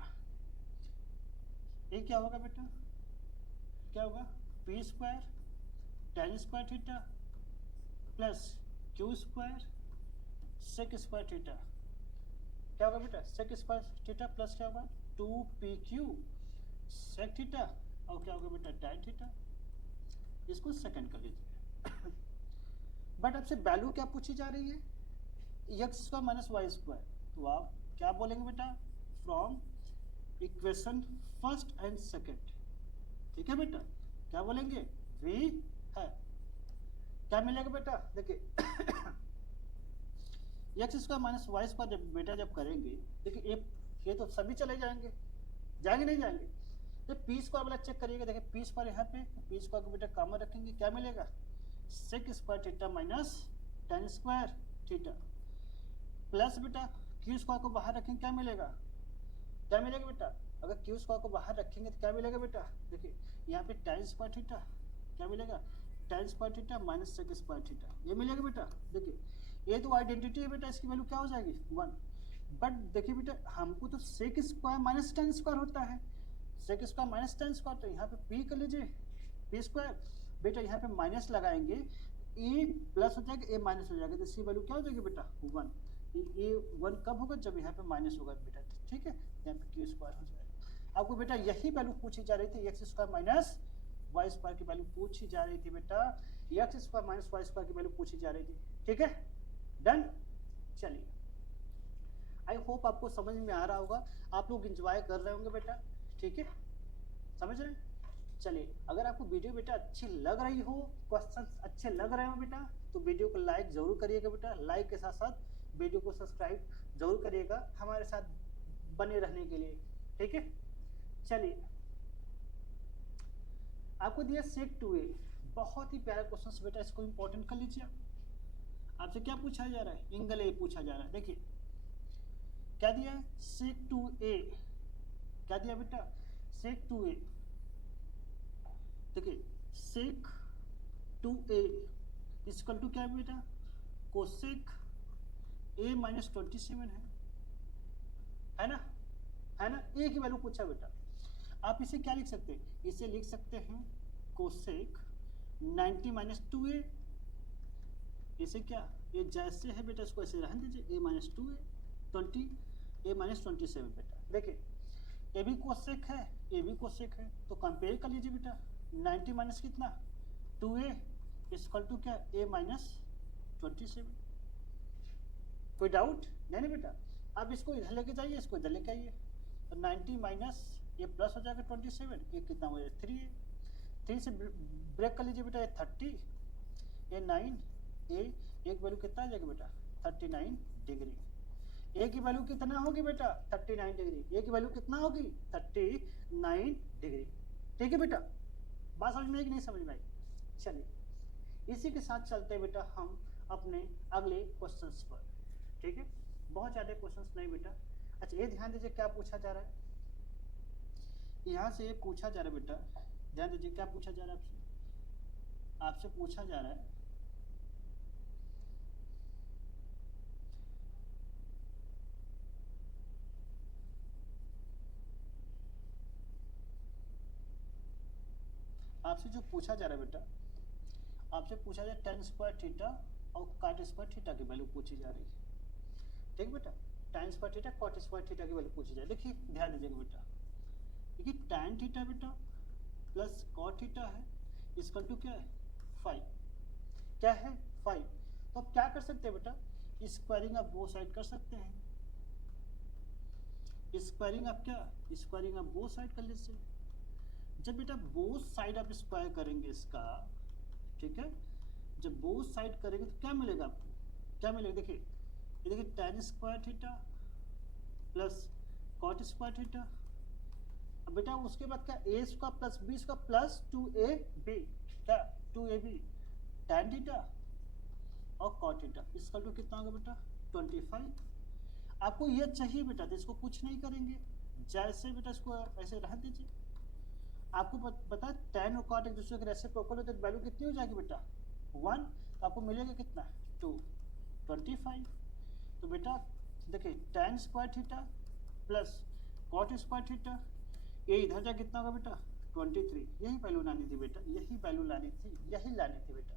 ये क्या होगा बेटा, क्या होगा p square tan square theta plus q square sec square theta, क्या होगा बेटा सेक स्क्वायर थीटा प्लस क्या होगा 2pq सेक थीटा, और क्या होगा बेटा tan थीटा। इसको सेकंड कर लीजिए। बट आपसे वैल्यू क्या पूछी जा रही है, x square minus y square, तो आप क्या बोलेंगे बेटा, from equation first and second. ठीक है बेटा, क्या बोलेंगे, वी है, क्या मिलेगा बेटा, देखिए x square minus y square जब बेटा जब करेंगे, देखिए ये तो सभी चले जाएंगे, जाएंगे नहीं जाएंगे, तो पी स्क्वायर वाला चेक करिएगा, देखिए पी स्क्वायर यहाँ पे, पी स्क्वायर को बेटा कॉमन रखेंगे, क्या मिलेगा sec square theta minus tan square theta plus बेटा क्यू स्क्वायर को बाहर रखेंगे, क्या मिलेगा, क्या मिलेगा बेटा, अगर क्यू स्क्वायर को बाहर रखेंगे तो क्या मिलेगा बेटा, देखिए यहाँ पे tan स्क्वायर थीटा, क्या मिलेगा tan square theta minus sec square theta, ये मिलेगा बेटा। देखिए ये तो आइडेंटिटी है बेटा, इसकी वैल्यू क्या हो जाएगी 1। बट देखिए बेटा हमको तो sec square minus tan square होता है, sec square minus tan square, तो यहाँ पे p कर लीजिए p स्क्वायर, बेटा यहाँ पे माइनस लगाएंगे, ए प्लस हो जाएगा, ए माइनस हो जाएगा, तो इसकी वैल्यू क्या हो जाएगी बेटा 1। ये 1 कब होगा, जब यहाँ पे माइनस होगा बेटा। ठीक है, यहाँ पे क्यू स्क्वायर हो जाएगा। आपको बेटा यही वैल्यू पूछी जा रही थी, x square minus y square की वैल्यू पूछी जा रही थी बेटा, x square minus y square की वैल्यू पूछी जा रही थी। ठीक है, डन। चलिए आई होप आपको समझ में आ रहा होगा, आप लोग इंजॉय कर रहे होंगे बेटा। ठीक है, समझ रहे हैं। चलिए अगर आपको वीडियो बेटा अच्छी लग रही हो, क्वेश्चन अच्छे लग रहे हो बेटा, तो वीडियो को लाइक जरूर करिएगा बेटा, लाइक के साथ साथ वीडियो को सब्सक्राइब जरूर करिएगा हमारे साथ बने रहने के लिए। ठीक है, चलिए आपको दिया सेक 2a, बहुत ही प्यारा क्वेश्चन बेटा, इसको इंपॉर्टेंट कर लीजिए। आपसे क्या पूछा जा रहा है, एंगल ए पूछा जा रहा है। देखिए क्या दिया है, सेक 2a, क्या दिया बेटा सेक 2a, देखिए सेक 2a इक्वल टू क्या है बेटा, कोसेक a माइनस 27 है ना, है ना, a की वैल्यू पूछा बेटा। आप इसे क्या लिख सकते हैं, इसे लिख सकते हैं कोसेक 90 माइनस 2a, इसे क्या, ये जैसे है बेटा इसको ऐसे रहने दीजिए, a minus 2a 20 a minus 27 बेटा। देखिए ये भी कोसेक है, ये भी कोसेक है, तो कंपेयर कर लीजिए बेटा, 90 माइनस कितना 2a इक्वल टू क्या a माइनस 27। कोई डाउट नहीं बेटा। अब इसको इधर लेके जाइए, इसको इधर लेके आइए, तो 90 माइनस ये प्लस हो जाएगा 27, ये कितना हो जाएगा 3 है, 3 से ब्रेक कर लीजिए बेटा, ये 30 ये 9 ए, एक वैल्यू कितना आ जाएगा बेटा 39 डिग्री। ए की वैल्यू कितना होगी बेटा 39 डिग्री, ए की वैल्यू कितना होगी 39 डिग्री। ठीक है बेटा, बात समझ में आई कि नहीं समझ में आई? चलिए इसी के साथ चलते हैं बेटा हम अपने अगले क्वेश्चंस पर। ठीक है, बहुत ज़्यादा क्वेश्चंस नहीं बेटा। अच्छा ये ध्यान दीजिए क्या पूछा जा रहा है, यहाँ से ये पूछा जा रहा है बेटा, ध्यान दीजिए क्या पूछा जा रहा है आपसे, आपसे पूछा जा रहा है आपसे जो पूछा जा रहा है बेटा, आपसे पूछा जा रहा है टेन स्क्वायर थीटा और कॉट स्क्वायर थीटा की वैल्यू पूछी जा रही है। ठीक बेटा, tan square theta cot square theta की वैल्यू पूछी जा रही है। देखिए ध्यान दीजिएगा बेटा, देखिए tan थीटा बेटा प्लस कॉट थीटा है इसकल टू क्या है 5, क्या है 5। तो अब क्या कर सकते हैं बेटा, स्क्वायरिंग आप बोथ साइड कर सकते हैं, स्क्वायरिंग आप क्या, स्क्वायरिंग आप बोथ साइड कर लीजिए। जब बेटा बोथ साइड आप स्क्वायर करेंगे इसका, ठीक है, जब बोथ साइड करेंगे तो क्या मिलेगा आपको, क्या मिलेगा, देखिए ये देखिए tan square theta plus cot square theta. अब बेटा उसके बाद क्या a square plus b square plus 2ab, क्या 2ab tan थीटा और कॉट थीटा इसका तो कितना होगा बेटा 25। आपको ये चाहिए बेटा तो इसको कुछ नहीं करेंगे, जैसे बेटा इसको ऐसे रह दीजिए। आपको पता है tan और कॉट एक दूसरे के रेसिप्रोकल होते हैं, वैल्यू कितनी हो जाएगी बेटा 1, तो आपको मिलेगा कितना 25। तो बेटा देखिए tan square theta plus cot square theta, ये इधर जा कितना होगा बेटा 23। यही वैल्यू लानी थी बेटा, यही वैल्यू लानी थी, यही लानी थी बेटा।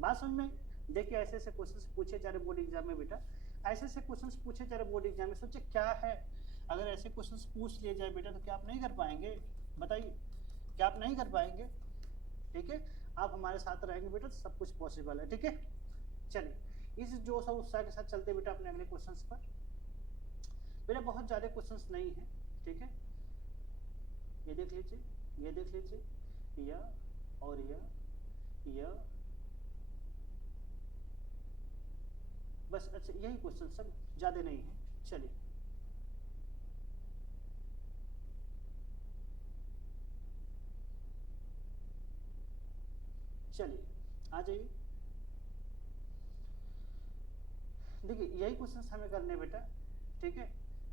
बात समझ में? देखिए ऐसे ऐसे क्वेश्चंस पूछे जा रहे बोर्ड एग्जाम में बेटा, ऐसे ऐसे क्वेश्चंस पूछे जा रहे बोर्ड एग्जाम में। सोचे क्या है, अगर ऐसे क्वेश्चंस पूछ लिए जाए बेटा तो क्या आप नहीं कर पाएंगे, बताइए क्या आप नहीं कर पाएंगे? ठीक है, आप हमारे साथ रहेंगे बेटा तो सब कुछ पॉसिबल है। ठीक है, चलिए इस जोश और उत्साह के साथ चलते बेटा अपने अगले क्वेश्चंस पर। बेटा बहुत ज़्यादा क्वेश्चंस नहीं है, ठीक है, ये देख लीजिए, ये देख लीजिए, यह और यह बस। अच्छा यही क्वेश्चन, सब ज़्यादा नहीं है। चलिए चलिए आ जाइए, देखिए यही क्वेश्चन हमें करने बेटा। ठीक है,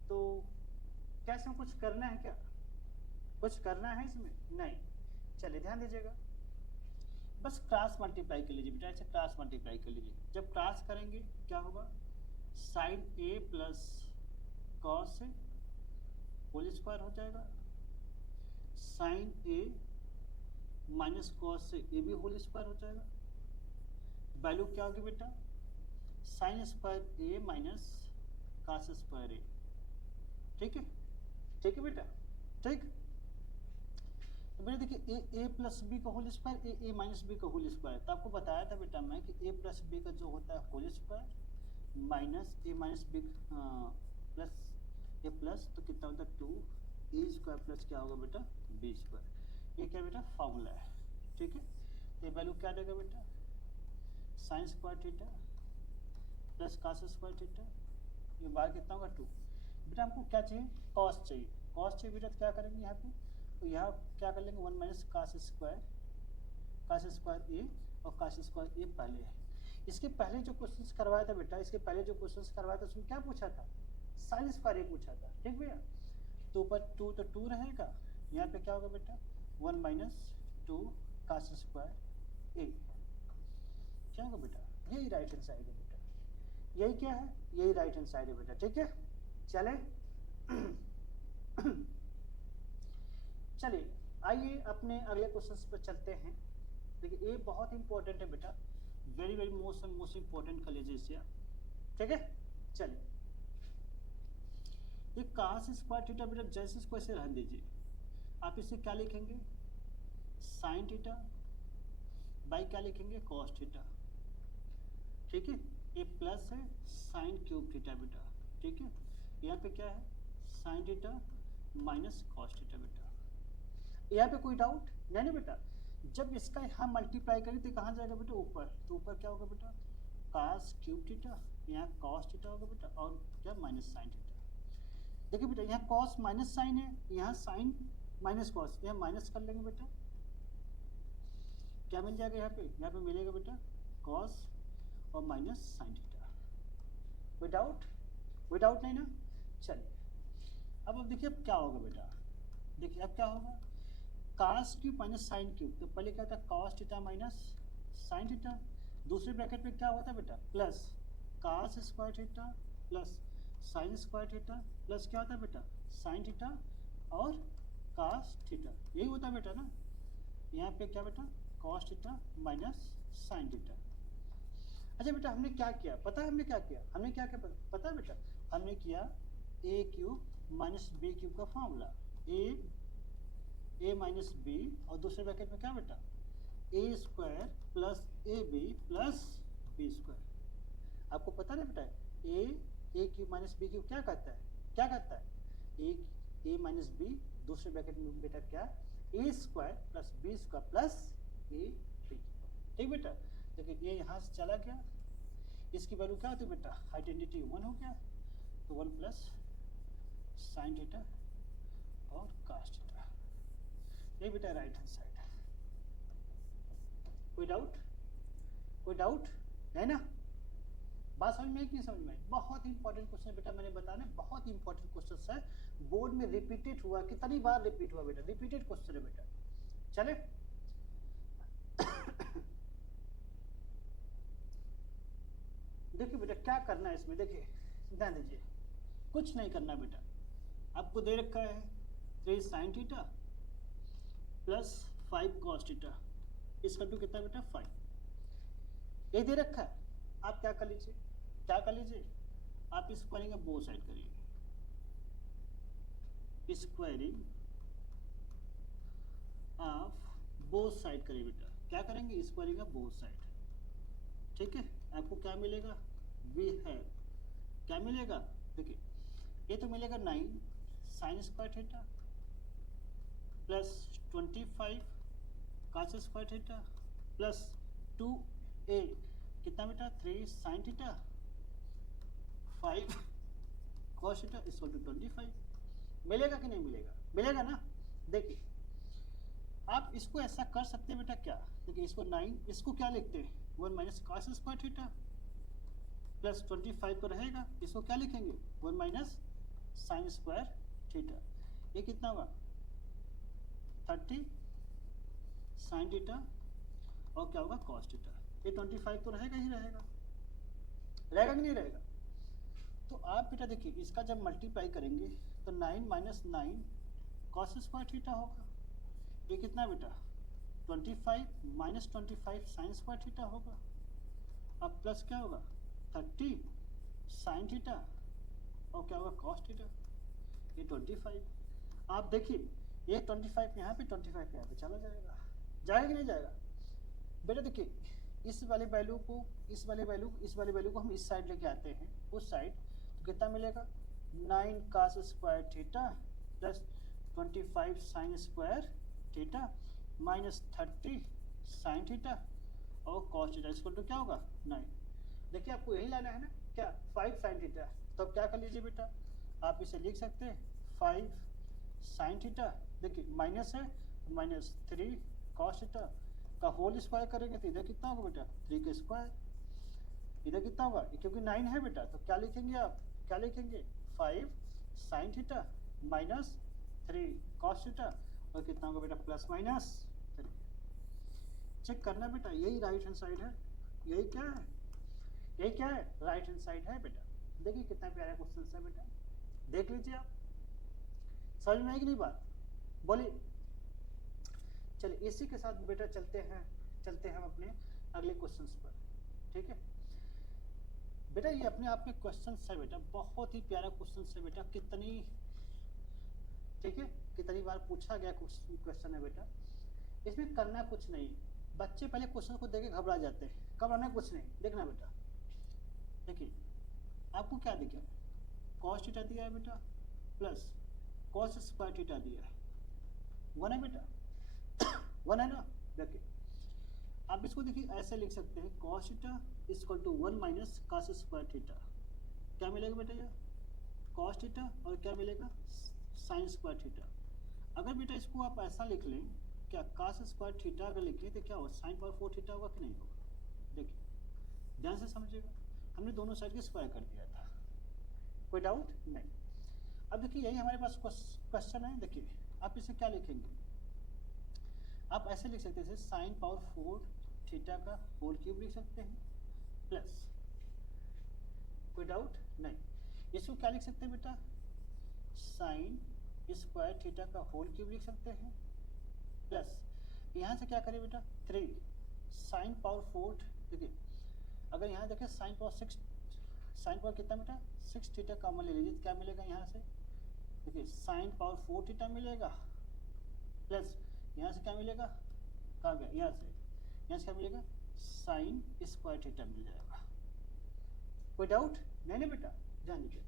तो क्या इसमें कुछ करना है, क्या कुछ करना है इसमें? नहीं। चलिए ध्यान दीजिएगा, बस क्रॉस मल्टीप्लाई कर लीजिए बेटा, ऐसे क्रॉस मल्टीप्लाई कर लीजिए। जब क्रॉस करेंगे क्या होगा, sign A plus cos A whole square हो जाएगा, साइन ए माइनस कॉस से ए भी होल स्क्वायर हो जाएगा। वैल्यू क्या होगी बेटा, साइन स्क्वायर ए माइनस कॉस स्क्वायर ए। ठीक है, ठीक है बेटा, ठीक। तो बेटा देखिए ए प्लस बी का होल स्क्वायर, ए माइनस बी का होल स्क्वायर। तो आपको बताया था बेटा मैं कि ए प्लस बी का जो होता है होल स्क्वायर माइनस ए माइनस बी प्लस ए प्लस, तो कितना होता है 2 ए स्क्वायर प्लस क्या होगा बेटा बी स्क्वायर। ये क्या बेटा फॉर्मूला है। ठीक है, तो ये वैल्यू क्या देगा बेटा, sign square theta plus cos square theta, ये बाहर कितना होगा 2। बेटा हमको क्या चाहिए, कॉस चाहिए, कॉस चाहिए बेटा, तो क्या करेंगे यहाँ पे, तो यहाँ क्या कर लेंगे 1 माइनस कॉस स्क्वायर ए और कॉस स्क्वायर ए पहले है। इसके पहले जो क्वेश्चंस करवाया था बेटा, इसके पहले जो क्वेश्चंस करवाया था उसमें क्या पूछा था, साइन स्क्वायर ए पूछा था। ठीक भैया, तो ऊपर 2 तो 2 रहेगा, यहाँ पे क्या होगा बेटा 1 माइनस 2 कॉस स्क्वायर ए, क्या होगा बेटा, यही राइट हैंड साइड है बेटा, यही क्या है, यही राइट हैंड साइड है बेटा। ठीक है, चले चलिए आइए अपने अगले क्वेश्चंस पर चलते हैं। देखिए ये बहुत इंपॉर्टेंट है बेटा, वेरी वेरी मोस्ट इंपॉर्टेंट कर लीजिए इसे। ठीक है, चलिए ये cos स्क्वायर थीटा बेटा जैसे इसको ऐसे रहने दीजिए, आप इसे क्या लिखेंगे साइन थीटा बाई क्या लिखेंगे कॉस थीटा। ठीक है, ये प्लस है साइन क्यूब थीटा बेटा। ठीक है, यहाँ पे क्या है sine theta minus cos theta बेटा। यहाँ पे कोई डाउट नहीं बेटा, जब इसका यहाँ मल्टीप्लाई करें तो कहाँ जाएगा बेटा ऊपर, तो ऊपर क्या होगा बेटा cos क्यूब थीटा, यहाँ cos थीटा होगा बेटा और क्या माइनस साइन थीटा। देखिए बेटा यहाँ cos माइनस साइन है, यहाँ साइन माइनस कॉस, ये माइनस कर लेंगे बेटा, क्या मिल जाएगा यहाँ पे मिलेगा बेटा कॉस और minus sine theta. Without without नहीं ना, चलिए अब देखिए अब क्या होगा बेटा, देखिए अब क्या होगा, cos cube minus sine cube, तो पहले क्या होता है cos theta minus sine theta, दूसरे ब्रैकेट में क्या होता है बेटा plus cos square theta plus sign square theta plus क्या होता है बेटा साइन थीटा और cos थीटा, यही होता है बेटा ना। यहाँ पे क्या बेटा cos theta minus sine theta. अच्छा बेटा हमने क्या किया पता है, हमने क्या किया पता है बेटा, हमने किया a cube minus b cube का फॉर्मूला, ए माइनस बी और दूसरे ब्रैकेट में क्या बेटा a square plus a b plus b square. आपको पता नहीं बेटा a cube minus b cube क्या करता है ए माइनस बी, दूसरे ब्रैकेट में बेटा क्या a square plus b square plus a b. ठीक बेटा, देखिए ये यहाँ से चला गया, इसकी वैल्यू क्या होती है बेटा आइडेंटिटी 1 हो गया, तो 1 प्लस साइन थीटा और cos थीटा, ये बेटा राइट हैंड साइड है। कोई डाउट है ना, बात समझ में कि नहीं समझ में? बहुत इंपॉर्टेंट क्वेश्चन बेटा, मैंने बताना बहुत इंपॉर्टेंट क्वेश्चन है, बोर्ड में रिपीटेड हुआ, कितनी बार रिपीट हुआ बेटा, रिपीटेड क्वेश्चन है बेटा। चले देखिए बेटा क्या करना है इसमें, देखिए ध्यान दीजिए, कुछ नहीं करना बेटा, आपको दे रखा है 3 sine theta plus 5 cos theta, इसका टू कितना बेटा 5, ये दे रखा है। आप क्या कर लीजिए आप स्क्वायरिंग ऑफ बोथ साइड करिए, स्क्वायरिंग ऑफ बोथ साइड करिए बेटा, क्या करेंगे स्क्वायरिंग ऑफ बोथ साइड। ठीक है, आपको क्या मिलेगा वी है, क्या मिलेगा देखिए ये तो मिलेगा 9 sine square theta plus 25 cos square theta plus 2a कितना बेटा 3 sine theta 5 cos theta equal to 25। मिलेगा कि नहीं मिलेगा, मिलेगा ना। देखिए आप इसको ऐसा कर सकते हैं बेटा, क्या देखिए इसको 9, इसको क्या लिखते हैं 1 minus cos square theta plus 25 तो रहेगा, इसको क्या लिखेंगे 1 माइनस साइन स्क्वायर थीटा, ये कितना होगा 30 साइन थीटा और क्या होगा कॉस थीटा, ये 25 तो रहेगा ही रहेगा कि नहीं रहेगा। तो आप बेटा देखिए इसका जब मल्टीप्लाई करेंगे तो 9 माइनस 9 कॉस स्क्वायर थीटा होगा, ये कितना बेटा 25 माइनस 25 साइन स्क्वायर थीटा होगा, अब प्लस क्या होगा 30 साइन थीटा और क्या होगा कॉस थीटा, ये 25। आप देखिए ये 25 यहाँ पे 25 यहाँ पे चला जाएगा कि नहीं जाएगा बेटा। देखिए इस वाले वैल्यू को इस वाले वैल्यू को हम इस साइड लेके आते हैं उस साइड, तो कितना मिलेगा 9 cos square theta plus 25 sign square theta minus 30 sign theta और कॉस थीटा इसको तो क्या होगा 9। देखिए आपको यही लाना है ना क्या 5 साइन थीटा, तो क्या कर लीजिए बेटा आप इसे लिख सकते हैं 5 साइन थीटा, देखिए माइनस है तो माइनस 3 कॉस थीटा का होल स्क्वायर करेंगे तो इधर कितना होगा बेटा 3 का स्क्वायर, इधर कितना होगा क्योंकि 9 है बेटा तो क्या लिखेंगे आप 5 sine theta minus 3 cos theta और कितना होगा बेटा प्लस माइनस 3। चेक करना बेटा यही राइट हैंड साइड है, यही क्या है राइट हैंड साइड है बेटा। देखिए कितना प्यारा क्वेश्चन है बेटा, देख लीजिए आप, समझ में आएगी नहीं बात, बोलिए। चलिए इसी के साथ बेटा चलते हैं हम अपने अगले क्वेश्चंस पर। ठीक है बेटा, ये अपने आप में क्वेश्चन है बेटा, बहुत ही प्यारा क्वेश्चन है बेटा, कितनी बार पूछा गया क्वेश्चन है बेटा। इसमें करना कुछ नहीं, बच्चे पहले क्वेश्चन को देख के घबरा जाते हैं, घबराना कुछ नहीं, देखना बेटा। देखिए आपको क्या दिखा कॉस थीटा दिया है बेटा प्लस कॉस स्क्वायर थीटा दिया है, 1 है बेटा 1 है ना। देखिए आप इसको देखिए ऐसे लिख सकते हैं cos theta equal to 1 minus cos square theta, क्या मिलेगा बेटा ये कॉस थीटा और क्या मिलेगा साइन स्क्वायर थीटा। अगर बेटा इसको आप ऐसा लिख लें, क्या cos स्क्वायर थीटा अगर लिखें तो क्या होगा, साइन पावर 4 थीटा होगा कि नहीं होगा। देखिए ध्यान से समझिएगा, हमने दोनों साइड के स्क्वायर कर दिया था, कोई डाउट नहीं। अब देखिए यही हमारे पास क्वेश्चन है। देखिए आप इसे क्या लिखेंगे, आप ऐसे लिख सकते थे साइन पावर 4 थीटा का होल क्यूब लिख सकते हैं, प्लस, कोई डाउट नहीं, इसको क्या लिख सकते हैं बेटा, साइन स्क्वायर थीटा का होल क्यूब लिख सकते हैं, प्लस यहाँ से क्या करें बेटा 3 साइन पावर 4, देखिए अगर यहाँ देखें साइन पावर 6, साइन पावर कितना बेटा 6 थीटा कॉमन ले लीजिए तो क्या मिलेगा यहाँ से, देखिए साइन पावर 4 थीटा मिलेगा, प्लस यहाँ से क्या मिलेगा, कहाँ गया, यहाँ से क्या मिलेगा, साइन स्क्वायर थीटा मिल जाएगा। कोई डाउट नहीं ना बेटा, ध्यान दीजिए।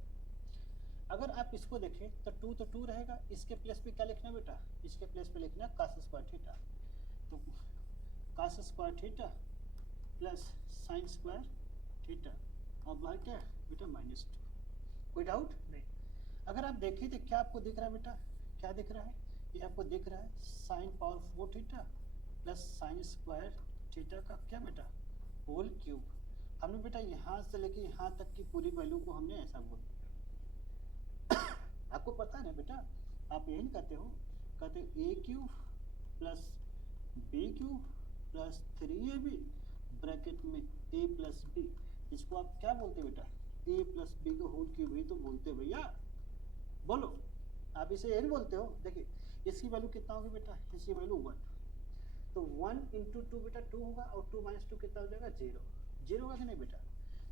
अगर आप इसको देखें तो 2 तो 2 रहेगा, इसके प्लेस पे क्या लिखना बेटा, इसके प्लेस पे लिखना cos स्क्वायर थीटा, तो cos square theta plus sign square theta और बाहर क्या बेटा -2। कोई डाउट नहीं। अगर आप देखें तो क्या आपको दिख रहा है बेटा, क्या दिख रहा है, ये आपको दिख रहा है sign power 4 theta plus sign square theta का क्या बेटा होल क्यूब। हमने बेटा यहाँ से लेके यहाँ तक की पूरी वैल्यू को हमने ऐसा बोल दिया। आपको पता है ना बेटा, आप यही कहते हो, कहते a cube plus b cube plus 3ab bracket में a प्लस बी, इसको आप क्या बोलते बेटा, a प्लस बी का होल क्यूब ही तो बोलते भैया, बोलो आप इसे यही बोलते हो। देखिए इसकी वैल्यू कितना होगी बेटा, इसकी वैल्यू 1, तो 1 इंटू 2 बेटा 2 होगा, और 2 माइनस 2 कितना हो जाएगा 0, 0 होगा कि नहीं बेटा,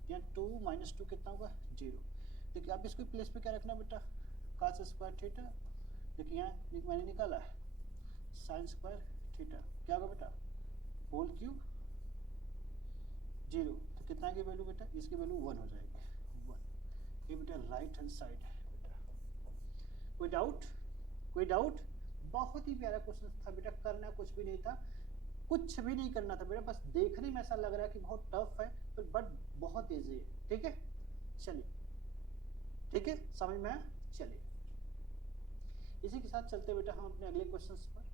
यहाँ 2 माइनस 2 कितना होगा 0। देखिए आप इसको प्लेस पे क्या रखना बेटा, cos स्क्वायर थीटा, देखिए यहाँ मैंने निकाला है साइन स्क्वायर थीटा, क्या होगा बेटा होल क्यूब 0, तो कितना की वैल्यू बेटा, इसकी वैल्यू 1 हो जाएगी 1। ये बेटा राइट हैंड साइड है बेटा। कोई डाउट, कोई डाउट, बहुत ही प्यारा क्वेश्चन था बेटा, करना कुछ भी नहीं था, कुछ भी नहीं करना था बेटा, बस देखने में ऐसा लग रहा है कि बहुत टफ है बट बहुत ईजी है। ठीक है चलिए, ठीक है समझ में आया, चलिए इसी के साथ चलते बेटा हम अपने अगले क्वेश्चंस पर।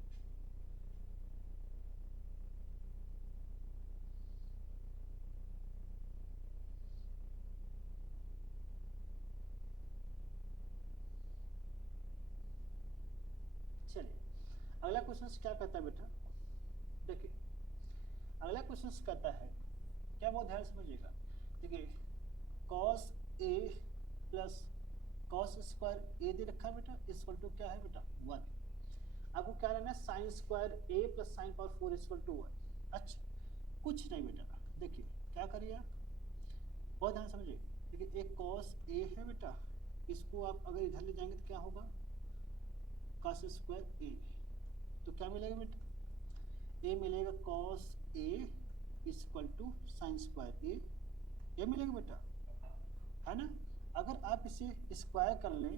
चलिए अगला क्वेश्चन क्या कहता है बेटा, देखिए अगला क्वेश्चन कहता है, क्या बहुत ध्यान समझिएगा, देखिए cos a plus cos square a दे रखा है बेटा, इक्वल टू क्या है बेटा 1। आपको क्या लेना है, sine square a plus sine power 4 equal to 1। अच्छा कुछ नहीं बेटा, देखिए क्या करिए आप, बहुत ध्यान समझिए, देखिए एक cos a है बेटा, इसको आप अगर इधर ले जाएंगे तो क्या होगा cos स्क्वायर a, तो क्या मिलेगा बेटा, a मिलेगा cos a equal to sine square a, ये मिलेगा बेटा, है ना। अगर आप इसे स्क्वायर कर लें,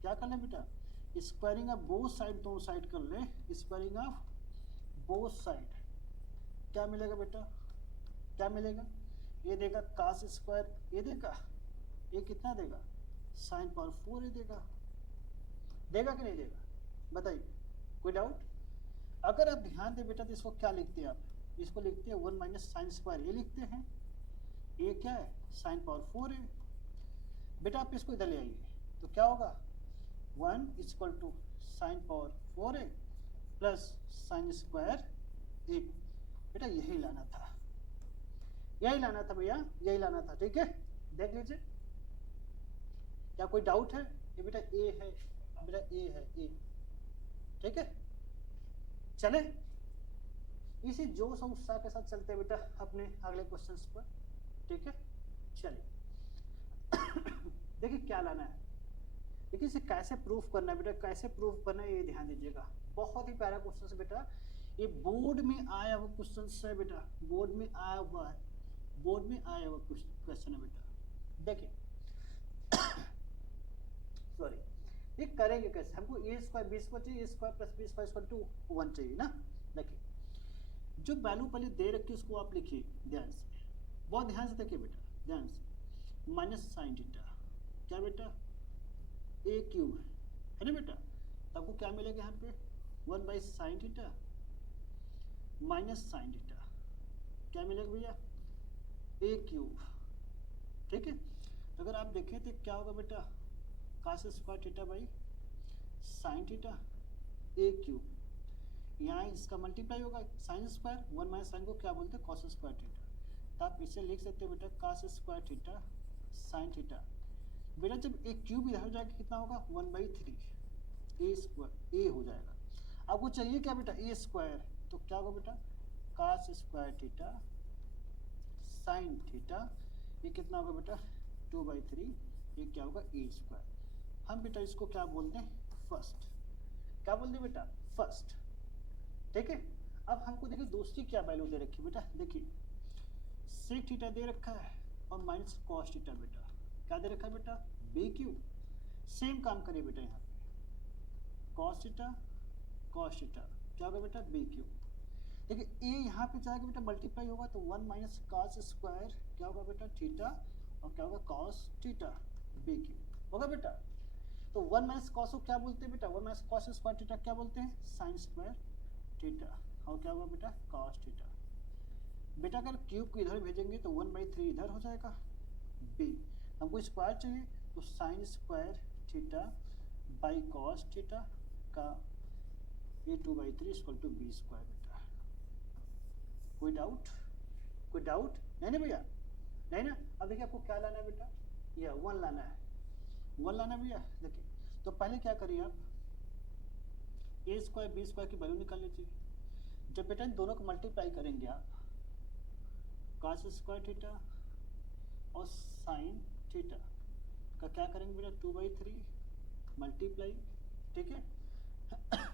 क्या कर लें बेटा, स्क्वायरिंग ऑफ बोथ साइड, दोनों साइड कर लें, स्क्वायरिंग ऑफ बोथ साइड, क्या मिलेगा बेटा, क्या मिलेगा, ये देगा cos स्क्वायर, ये देगा, ये कितना देगा साइन पावर 4 ये देगा, देगा कि नहीं देगा बताइए, कोई डाउट। अगर आप ध्यान दें बेटा तो इसको क्या लिखते हैं आप, इसको लिखते हैं 1 माइनस साइन स्क्वायर ये लिखते हैं, ये क्या है साइन पावर 4 है बेटा। आप इसको इधर ले आइए तो क्या होगा 1 इक्वल टू साइन पावर 4 है प्लस साइन स्क्वायर 1, बेटा यही लाना था, यही लाना था भैया, यही लाना था। ठीक है देख लीजिए, क्या कोई डाउट है, ये बेटा ए है, बेटा ए है ए, ठीक है चले इसी जोश और उत्साह के साथ चलते हैं बेटा अपने अगले क्वेश्चंस पर। ठीक है चलिए देखिए क्या लाना है, देखिए इसे कैसे प्रूफ करना है बेटा, कैसे प्रूफ करना है ये ध्यान दीजिएगा, बहुत ही प्यारा क्वेश्चन है बेटा, ये बोर्ड में आया हुआ क्वेश्चन है बेटा, बोर्ड में आया हुआ है, बोर्ड में आया हुआ क्वेश्चन है बेटा। देखिए सॉरी, ये करेंगे कैसे, हमको ए स्क्वायर बी स्क्वायर चाहिए, a square plus b square equal to 1 चाहिए ना। देखिए जो वैल्यू पहले दे रखी है उसको आप लिखिए ध्यान से, बहुत ध्यान से देखिए बेटा, ध्यान से, माइनस साइन थीटा क्या बेटा ए क्यूब है ना बेटा, तो आपको क्या मिलेगा यहाँ पे 1 by sine theta minus sine theta, क्या मिलेगा भैया ए क्यूब, ठीक है। तो अगर आप देखें तो क्या होगा बेटा cos square theta by sine theta A cube, यहाँ इसका मल्टीप्लाई होगा साइन स्क्वायर 1 माइनस साइन को क्या बोलते हैं cos स्क्वायर थीटा, तो आप इसे लिख सकते हो बेटा cos square theta sine theta. बेटा जब एक क्यूब इधर हो जाएगा कितना होगा 1/3 ए स्क्वायर ए हो जाएगा। आपको चाहिए क्या बेटा ए स्क्वायर, तो क्या होगा बेटा cos square theta sine theta, ये कितना होगा बेटा 2/3, ये क्या होगा ए स्क्वायर। हम बेटा इसको क्या बोलते हैं फर्स्ट, क्या बोलते हैं बेटा फर्स्ट, ठीक है। अब हमको देखिए दूसरी क्या वैल्यू दे रखी है बेटा, देखिए सेक थीटा दे रखा है और माइनस कॉस थीटा, बेटा क्या दे रखा है बेटा बी क्यूब। सेम काम करिए बेटा यहाँ पे कॉस थीटा क्या होगा बेटा बी क्यूब। देखिए ए यहाँ पे जाएगा बेटा मल्टीप्लाई होगा तो 1 माइनस कॉस स्क्वायर क्या होगा बेटा थीटा और क्या होगा कॉस थीटा बी क्यूब होगा बेटा। तो 1 माइनस कॉस को क्या बोलते हैं बेटा 1 माइनस कॉस स्क्वायर थीटा क्या बोलते हैं साइन स्क्वायर थीटा और क्या होगा बेटा कॉस थीटा। बेटा अगर क्यूब को इधर भेजेंगे तो 1/3 इधर हो जाएगा बी, हमको स्क्वायर चाहिए तो sign square theta by cos theta का ये 2/3 इक्वल टू बी स्क्वायर बेटा। कोई डाउट नहीं ना भैया, नहीं ना। अब देखिए आपको क्या लाना है बेटा, ये 1 लाना है, 1 लाना है भैया। देखिए तो पहले क्या करिए आप ए स्क्वायर बी स्क्वायर की वैल्यू निकाल लीजिए। जब बेटा इन दोनों को मल्टीप्लाई करेंगे आप cos स्क्वायर थीटा और साइन थीटा का क्या करेंगे बेटा 2/3 मल्टीप्लाई, ठीक है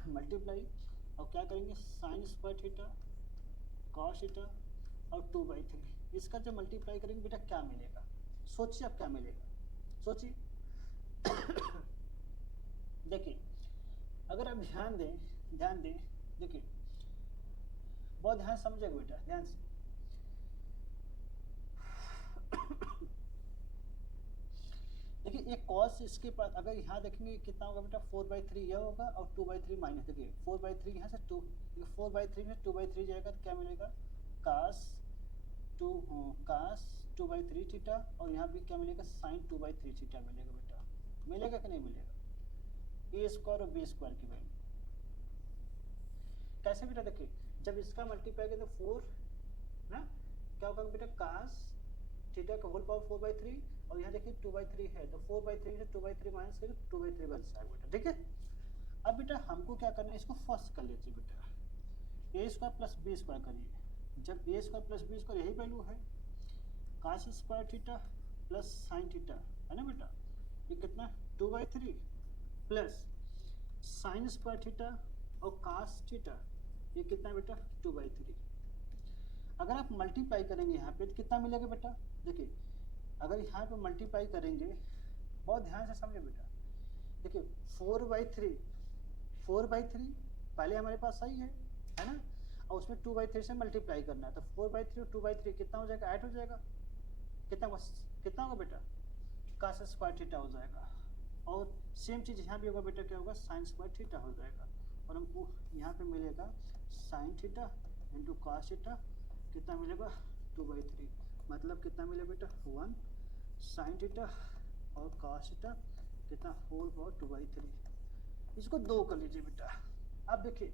मल्टीप्लाई और क्या करेंगे sign square theta cos theta और 2/3, इसका जब मल्टीप्लाई करेंगे बेटा क्या मिलेगा, सोचिए आप क्या मिलेगा, सोचिए देखिए अगर आप ध्यान दें देखिए बहुत ध्यान समझेगा बेटा ध्यान से देखिए एक कॉस इसके पास अगर यहाँ देखेंगे कितना होगा बेटा 4/3 यह होगा और 2/3 माइनस, देखिए 4/3 यहाँ से 2 4/3 में 2/3 जाएगा तो क्या मिलेगा cos 2/3 थीटा और यहाँ भी क्या मिलेगा साइन 2/3 थीटा मिलेगा बेटा, मिलेगा कि नहीं मिलेगा ए स्क्वायर और बी स्क्वायर की वैल्यू कैसे बेटा। देखिए जब इसका मल्टीप्लाई करें तो 4 ना क्या होगा बेटा cos थीटा का होल पावर 4/3 और यहाँ देखिए 2/3 है तो 4/3 से 2/3 माइनस करें 2/3 बन जाएगा बेटा, ठीक है। अब बेटा हमको क्या करना है इसको फर्स्ट कर लीजिए बेटा a square plus b square करिए। जब ए स्क्वायर प्लस बी स्क्वायर यही वैल्यू है cos square theta plus sign theta है ना बेटा, ये कितना 2/3 प्लस साइन स्क्वायर थीटा और cos थीटा ये कितना बेटा 2/3। अगर आप मल्टीप्लाई करेंगे यहाँ पे तो कितना मिलेगा बेटा, देखिए अगर यहाँ पे मल्टीप्लाई करेंगे बहुत ध्यान से समझे बेटा, देखिए 4/3 पहले हमारे पास सही है ना, और उसमें 2/3 से मल्टीप्लाई करना है तो 4/3 और 2/3 कितना हो जाएगा 8 हो जाएगा, कितना होगा बेटा cos स्क्वायर थीटा हो जाएगा। और सेम चीज़ यहाँ भी होगा बेटा क्या होगा साइन स्क्वायर थीटा हो जाएगा और हमको यहाँ पे मिलेगा sine theta into cos theta कितना मिलेगा 2/3, मतलब कितना मिलेगा बेटा 1 साइन थीटा और cos थीटा कितना होल पावर 2/3। इसको 2 कर लीजिए बेटा। अब देखिए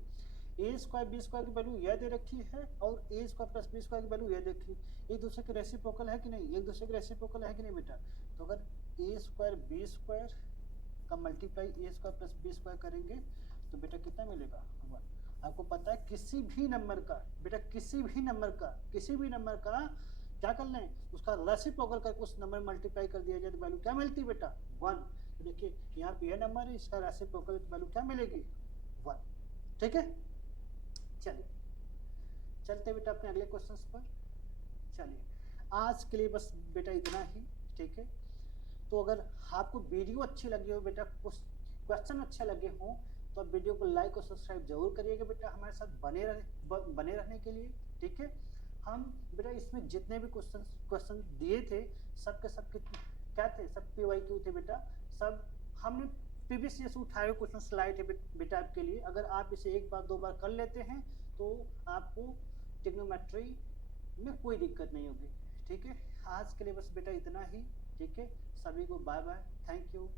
ए स्क्वायर बी स्क्वायर की वैल्यू यह दे रखी है और ए स्क्वायर प्लस बी स्क्वायर की वैल्यू यह देखी, एक दूसरे के रेसिप्रोकल है कि नहीं, एक दूसरे के रेसिप्रोकल है कि नहीं बेटा। तो अगर ए स्क्वायर बी स्क्वायर का मल्टीप्लाई ए स्क्वायर प्लस बी स्क्वायर करेंगे तो बेटा कितना मिलेगा 1। आपको पता है किसी भी नंबर का बेटा किसी भी नंबर का क्या कर लें उसका रेसिप्रोकल करके उस नंबर में मल्टीप्लाई कर दिया जाए तो वैल्यू क्या मिलती है बेटा 1। तो देखिए यहाँ पे यह नंबर है इसका रेसिप्रोकल वैल्यू क्या मिलेगी 1, ठीक है। चलिए चलते बेटा अपने अगले क्वेश्चन पर। चलिए आज के लिए बस बेटा इतना ही, ठीक है। तो अगर आपको वीडियो अच्छी लगी हो बेटा कुछ क्वेश्चन अच्छे लगे हों तो आप वीडियो को लाइक और सब्सक्राइब जरूर करिएगा बेटा हमारे साथ बने रहने के लिए, ठीक है। हम बेटा इसमें जितने भी क्वेश्चन दिए थे सबके क्या थे, सब PYQ थे बेटा, सब हमने प्रीवियस ईयर से उठाए हुए क्वेश्चन स्लाइड है बेटा आपके लिए। अगर आप इसे एक बार दो बार कर लेते हैं तो आपको ट्रिग्नोमेट्री में कोई दिक्कत नहीं होगी। ठीक है, आज के लिए बस बेटा इतना ही। ठीक है, सभी को बाय बाय, थैंक यू।